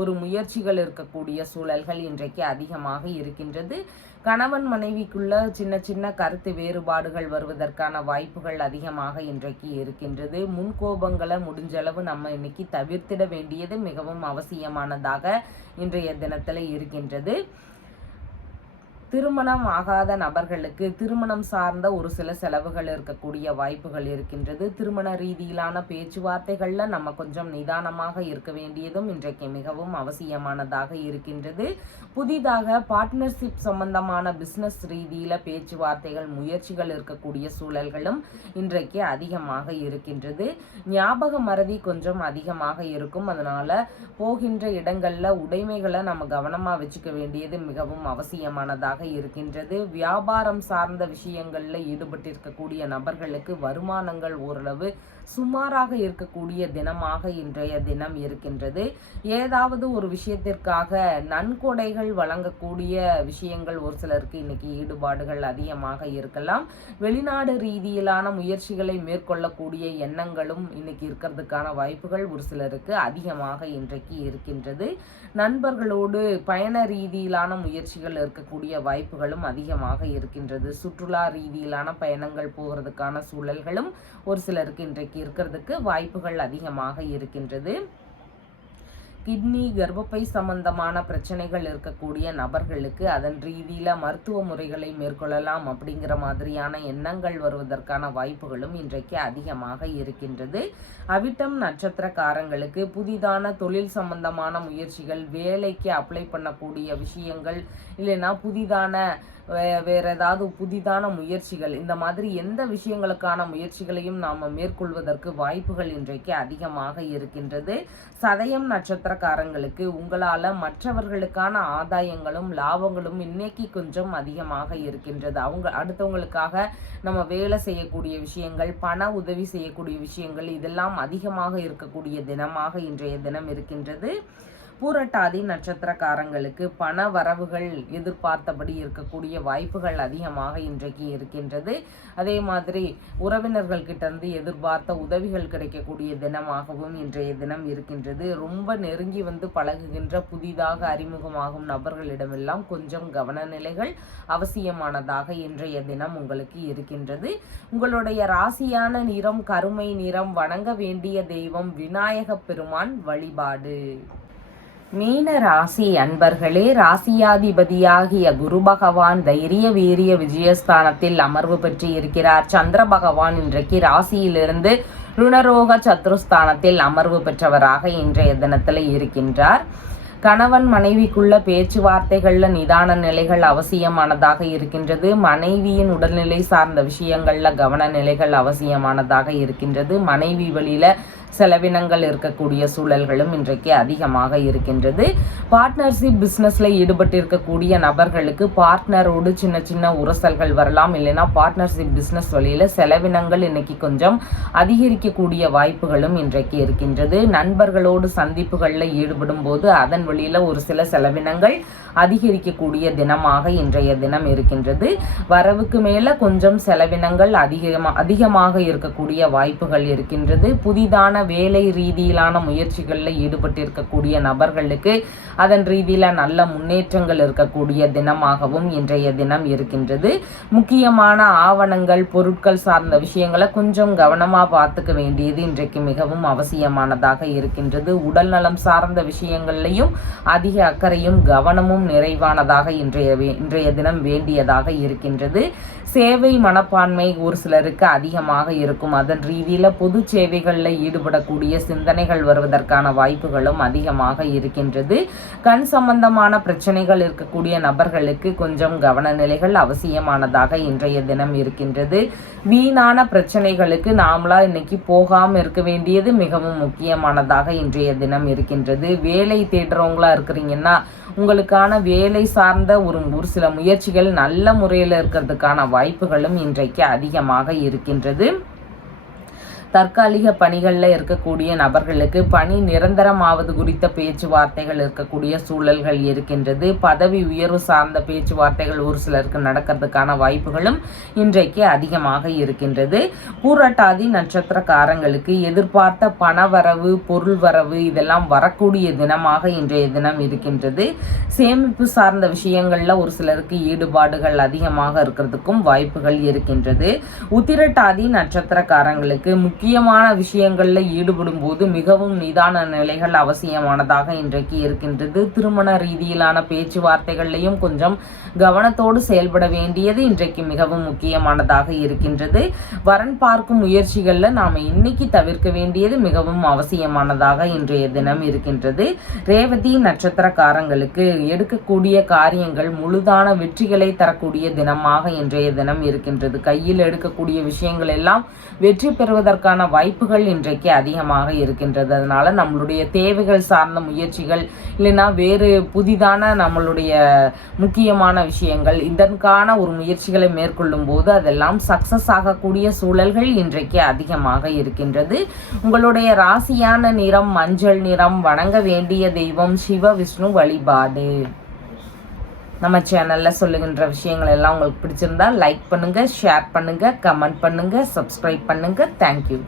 ஒரு முயற்சிகள் இருக்கக்கூடிய சூழல்கள் இன்றைக்கு அதிகமாக இருக்கின்றது. கணவன் மனைவிக்குள்ள சின்ன சின்ன கருத்து வேறுபாடுகள் வருவதற்கான வாய்ப்புகள் அதிகமாக இன்றைக்கு இருக்கின்றது. முன்கோபங்களை முடிஞ்சளவு நம்ம இன்னைக்கு தவிர்த்திட வேண்டியது மிகவும் அவசியமானதாக இன்றைய தினத்தில் இருக்கின்றது. திருமணம் ஆகாத நபர்களுக்கு திருமணம் சார்ந்த ஒரு சில செலவுகள் இருக்கக்கூடிய வாய்ப்புகள் இருக்கின்றது. திருமண ரீதியிலான பேச்சுவார்த்தைகளில் நம்ம கொஞ்சம் நிதானமாக இருக்க வேண்டியதும் இன்றைக்கு மிகவும் அவசியமானதாக இருக்கின்றது. புதிதாக பார்ட்னர்ஷிப் சம்பந்தமான பிஸ்னஸ் ரீதியில் பேச்சுவார்த்தைகள் முயற்சிகள் இருக்கக்கூடிய சூழல்களும் இன்றைக்கு அதிகமாக இருக்கின்றது. ஞாபக மறதி கொஞ்சம் அதிகமாக இருக்கும். அதனால போகின்ற இடங்களில் உடைமைகளை நம்ம கவனமாக வச்சுக்க வேண்டியது மிகவும் அவசியமானதாக இருக்கின்றது. வியாபாரம் சார்ந்த விஷயங்கள்ல ஈடுபட்டிருக்கக்கூடிய நபர்களுக்கு வருமானங்கள் ஓரளவு சுமாராக இருக்கக்கூடிய தினமாக இன்றைய தினம் இருக்கின்றது. ஏதாவது ஒரு விஷயத்திற்காக நன்கொடைகள் வழங்கக்கூடிய விஷயங்கள் ஒரு சிலருக்கு இன்னைக்கு ஈடுபாடுகள் அதிகமாக இருக்கலாம். வெளிநாடு ரீதியிலான முயற்சிகளை மேற்கொள்ளக்கூடிய எண்ணங்களும் இன்னைக்கு இருக்கிறதுக்கான வாய்ப்புகள் ஒரு சிலருக்கு அதிகமாக இன்றைக்கு இருக்கின்றது. நண்பர்களோடு பயண ரீதியிலான முயற்சிகள் இருக்கக்கூடிய வாய்ப்புகளும் அதிகமாக இருக்கின்றது. சுற்றுலா ரீதியிலான பயணங்கள் போகிறதுக்கான சூழல்களும் ஒரு சிலருக்கு இன்றைக்கு இருக்கிறதுக்கு வாய்ப்புகள் அதிகமாக இருக்கின்றது. கிட்னி, கர்ப்பப்பை சம்பந்தமான பிரச்சனைகள் இருக்கக்கூடிய நபர்களுக்கு அதன் ரீதியில் மருத்துவ முறைகளை மேற்கொள்ளலாம் அப்படிங்கிற மாதிரியான எண்ணங்கள் வருவதற்கான வாய்ப்புகளும் இன்றைக்கு அதிகமாக இருக்கின்றது. அவிட்டம் நட்சத்திரக்காரங்களுக்கு புதிதான தொழில் சம்பந்தமான முயற்சிகள், வேலைக்கு அப்ளை பண்ணக்கூடிய விஷயங்கள், இல்லைன்னா புதிதான வேற ஏதாவது புதிதான முயற்சிகள், இந்த மாதிரி எந்த விஷயங்களுக்கான முயற்சிகளையும் நாம் மேற்கொள்வதற்கு வாய்ப்புகள் இன்றைக்கு அதிகமாக இருக்கின்றது. சதயம் நட்சத்திரக்காரங்களுக்கு உங்களால் மற்றவர்களுக்கான ஆதாயங்களும் லாபங்களும் இன்னைக்கு கொஞ்சம் அதிகமாக இருக்கின்றது. அடுத்தவங்களுக்காக நம்ம வேலை செய்யக்கூடிய விஷயங்கள், பண உதவி செய்யக்கூடிய விஷயங்கள், இதெல்லாம் அதிகமாக இருக்கக்கூடிய தினமாக இன்றைய தினம் இருக்கின்றது. பூரட்டாதி நட்சத்திரக்காரங்களுக்கு பண வரவுகள் எதிர்பார்த்தபடி இருக்கக்கூடிய வாய்ப்புகள் அதிகமாக இன்றைக்கு இருக்கின்றது. அதே மாதிரி உறவினர்கள் கிட்ட இருந்து எதிர்பார்த்த உதவிகள் கிடைக்கக்கூடிய தினமாகவும் இன்றைய தினம் இருக்கின்றது. ரொம்ப நெருங்கி வந்து பழகுகின்ற புதிதாக அறிமுகமாகும் நபர்களிடமெல்லாம் கொஞ்சம் கவனநிலைகள் அவசியமானதாக இன்றைய தினம் உங்களுக்கு இருக்கின்றது. உங்களுடைய ராசியான நிறம் கருமை நிறம். வணங்க வேண்டிய தெய்வம் விநாயக பெருமான் வழிபாடு. மீன ராசி அன்பர்களே, ராசியாதிபதியாகிய குரு பகவான் தைரிய வீரிய விஜயஸ்தானத்தில் அமர்வு பெற்று இருக்கிறார். சந்திர பகவான் இன்றைக்கு ராசியிலிருந்து ருணரோக சத்ருஸ்தானத்தில் அமர்வு பெற்றவராக இன்றைய தினத்தில் இருக்கின்றார். கணவன் மனைவிக்குள்ள பேச்சுவார்த்தைகள்ல நிதான நிலைகள் அவசியமானதாக இருக்கின்றது. மனைவியின் உடல்நிலை சார்ந்த விஷயங்கள்ல கவன நிலைகள் அவசியமானதாக இருக்கின்றது. மனைவி வழியில செலவினங்கள் இருக்கக்கூடிய சூழல்களும் இன்றைக்கு அதிகமாக இருக்கின்றது. பார்ட்னர்ஷிப் பிஸ்னஸ்ல ஈடுபட்டு இருக்கக்கூடிய நபர்களுக்கு பார்ட்னரோடு சின்ன சின்ன உரசல்கள் வரலாம். இல்லைன்னா பார்ட்னர்ஷிப் பிஸ்னஸ் வழியில செலவினங்கள் இன்னைக்கு கொஞ்சம் அதிகரிக்கக்கூடிய வாய்ப்புகளும் இன்றைக்கு இருக்கின்றது. நண்பர்களோடு சந்திப்புகளில் ஈடுபடும் போது அதன் வழியில ஒரு சில செலவினங்கள் அதிகரிக்கக்கூடிய தினமாக இன்றைய தினம் இருக்கின்றது. வரவுக்கு மேல கொஞ்சம் செலவினங்கள் அதிகமாக இருக்கக்கூடிய வாய்ப்புகள் இருக்கின்றது. புதிதான வேலை ரீதியிலான முயற்சிகளில் ஈடுபட்டிருக்கக்கூடிய நபர்களுக்கு அதன் ரீதியில நல்ல முன்னேற்றங்கள் இருக்கக்கூடிய தினமாகவும் இன்றைய தினம் இருக்கின்றது. முக்கியமான ஆவணங்கள் பொருட்கள் சார்ந்த விஷயங்களை கொஞ்சம் கவனமா பார்த்துக்க வேண்டியது இன்றைக்கு மிகவும் அவசியமானதாக இருக்கின்றது. உடல் நலம் சார்ந்த விஷயங்கள்லையும் அதிக அக்கறையும் கவனமும் நிறைவானதாக இன்றைய தினம் வேண்டியதாக இருக்கின்றது. சேவை மனப்பான்மை ஒரு சிலருக்கு அதிகமாக இருக்கும். அதன் ரீதியில பொது சேவைகளில் ஈடுபடக்கூடிய சிந்தனைகள் வருவதற்கான வாய்ப்புகளும் அதிகமாக இருக்கின்றது. கண் சம்பந்தமான பிரச்சனைகள் இருக்கக்கூடிய நபர்களுக்கு கொஞ்சம் கவன நிலைகள் அவசியமானதாக இன்றைய தினம் இருக்கின்றது. வீணான பிரச்சனைகளுக்கு நாமளா இன்னைக்கு போகாம இருக்க வேண்டியது மிகவும் முக்கியமானதாக இன்றைய தினம் இருக்கின்றது. வேலை தேடுறவங்களா இருக்கிறீங்கன்னா உங்களுக்கான வேலை சார்ந்த ஒரு சில முயற்சிகள் நல்ல முறையில் இருக்கிறதுக்கான வாய்ப்புகளும் இன்றைக்கு அதிகமாக இருக்கின்றது. தற்காலிக பணிகளில் இருக்கக்கூடிய நபர்களுக்கு பணி நிரந்தரமாவது குறித்த பேச்சுவார்த்தைகள் இருக்கக்கூடிய சூழல்கள் இருக்கின்றது. பதவி உயர்வு சார்ந்த பேச்சுவார்த்தைகள் ஒரு சிலருக்கு நடக்கிறதுக்கான வாய்ப்புகளும் இன்றைக்கு அதிகமாக இருக்கின்றது. பூரட்டாதி நட்சத்திரக்காரங்களுக்கு எதிர்பார்த்த பணவரவு பொருள் வரவு இதெல்லாம் வரக்கூடிய தினமாக இன்றைய தினம் இருக்கின்றது. சேமிப்பு சார்ந்த விஷயங்கள்ல ஒரு சிலருக்கு ஈடுபாடுகள் அதிகமாக இருக்கிறதுக்கும் வாய்ப்புகள் இருக்கின்றது. உத்திரட்டாதி நட்சத்திரக்காரங்களுக்கு முக்கியமான விஷயங்கள்ல ஈடுபடும் போது மிகவும் நிதான நிலைகள் அவசியமானதாக இன்றைக்கு இருக்கின்றது. திருமண ரீதியிலான பேச்சுவார்த்தைகள்லையும் கொஞ்சம் கவனத்தோடு செயல்பட வேண்டியது இன்றைக்கு மிகவும் முக்கியமானதாக இருக்கின்றது. வரன் பார்க்கும் முயற்சிகள்ல நாம இன்னைக்கு தவிர்க்க வேண்டியது மிகவும் அவசியமானதாக இன்றைய தினம் இருக்கின்றது. ரேவதி நட்சத்திரக்காரங்களுக்கு எடுக்கக்கூடிய காரியங்கள் முழுதான வெற்றிகளை தரக்கூடிய தினமாக இன்றைய தினம் இருக்கின்றது. கையில் எடுக்கக்கூடிய விஷயங்கள் எல்லாம் வெற்றி பெறுவதற்கான வாய்ப்புகள் இன்றைக்கு அதிகமாக இருக்கின்றது. அதனால நம்மளுடைய தேவைகள் சார்ந்த முயற்சிகள் இல்லைன்னா வேறு புதிதான நம்மளுடைய முக்கியமான விஷயங்கள் இதற்கான ஒரு முயற்சிகளை மேற்கொள்ளும் போது அதெல்லாம் சக்சஸ் ஆகக்கூடிய சூழல்கள் இன்றைக்கு அதிகமாக இருக்கின்றது. உங்களுடைய ராசியான நிறம் மஞ்சள் நிறம். வணங்க வேண்டிய தெய்வம் சிவ விஷ்ணு வழிபாடு. நம்ம சேனல்ல சொல்லுகின்ற விஷயங்கள் எல்லாம் உங்களுக்கு பிடிச்சிருந்தா லைக் பண்ணுங்க, ஷேர் பண்ணுங்க, கமெண்ட் பண்ணுங்க, சப்ஸ்கிரைப் பண்ணுங்க. தேங்க்யூ.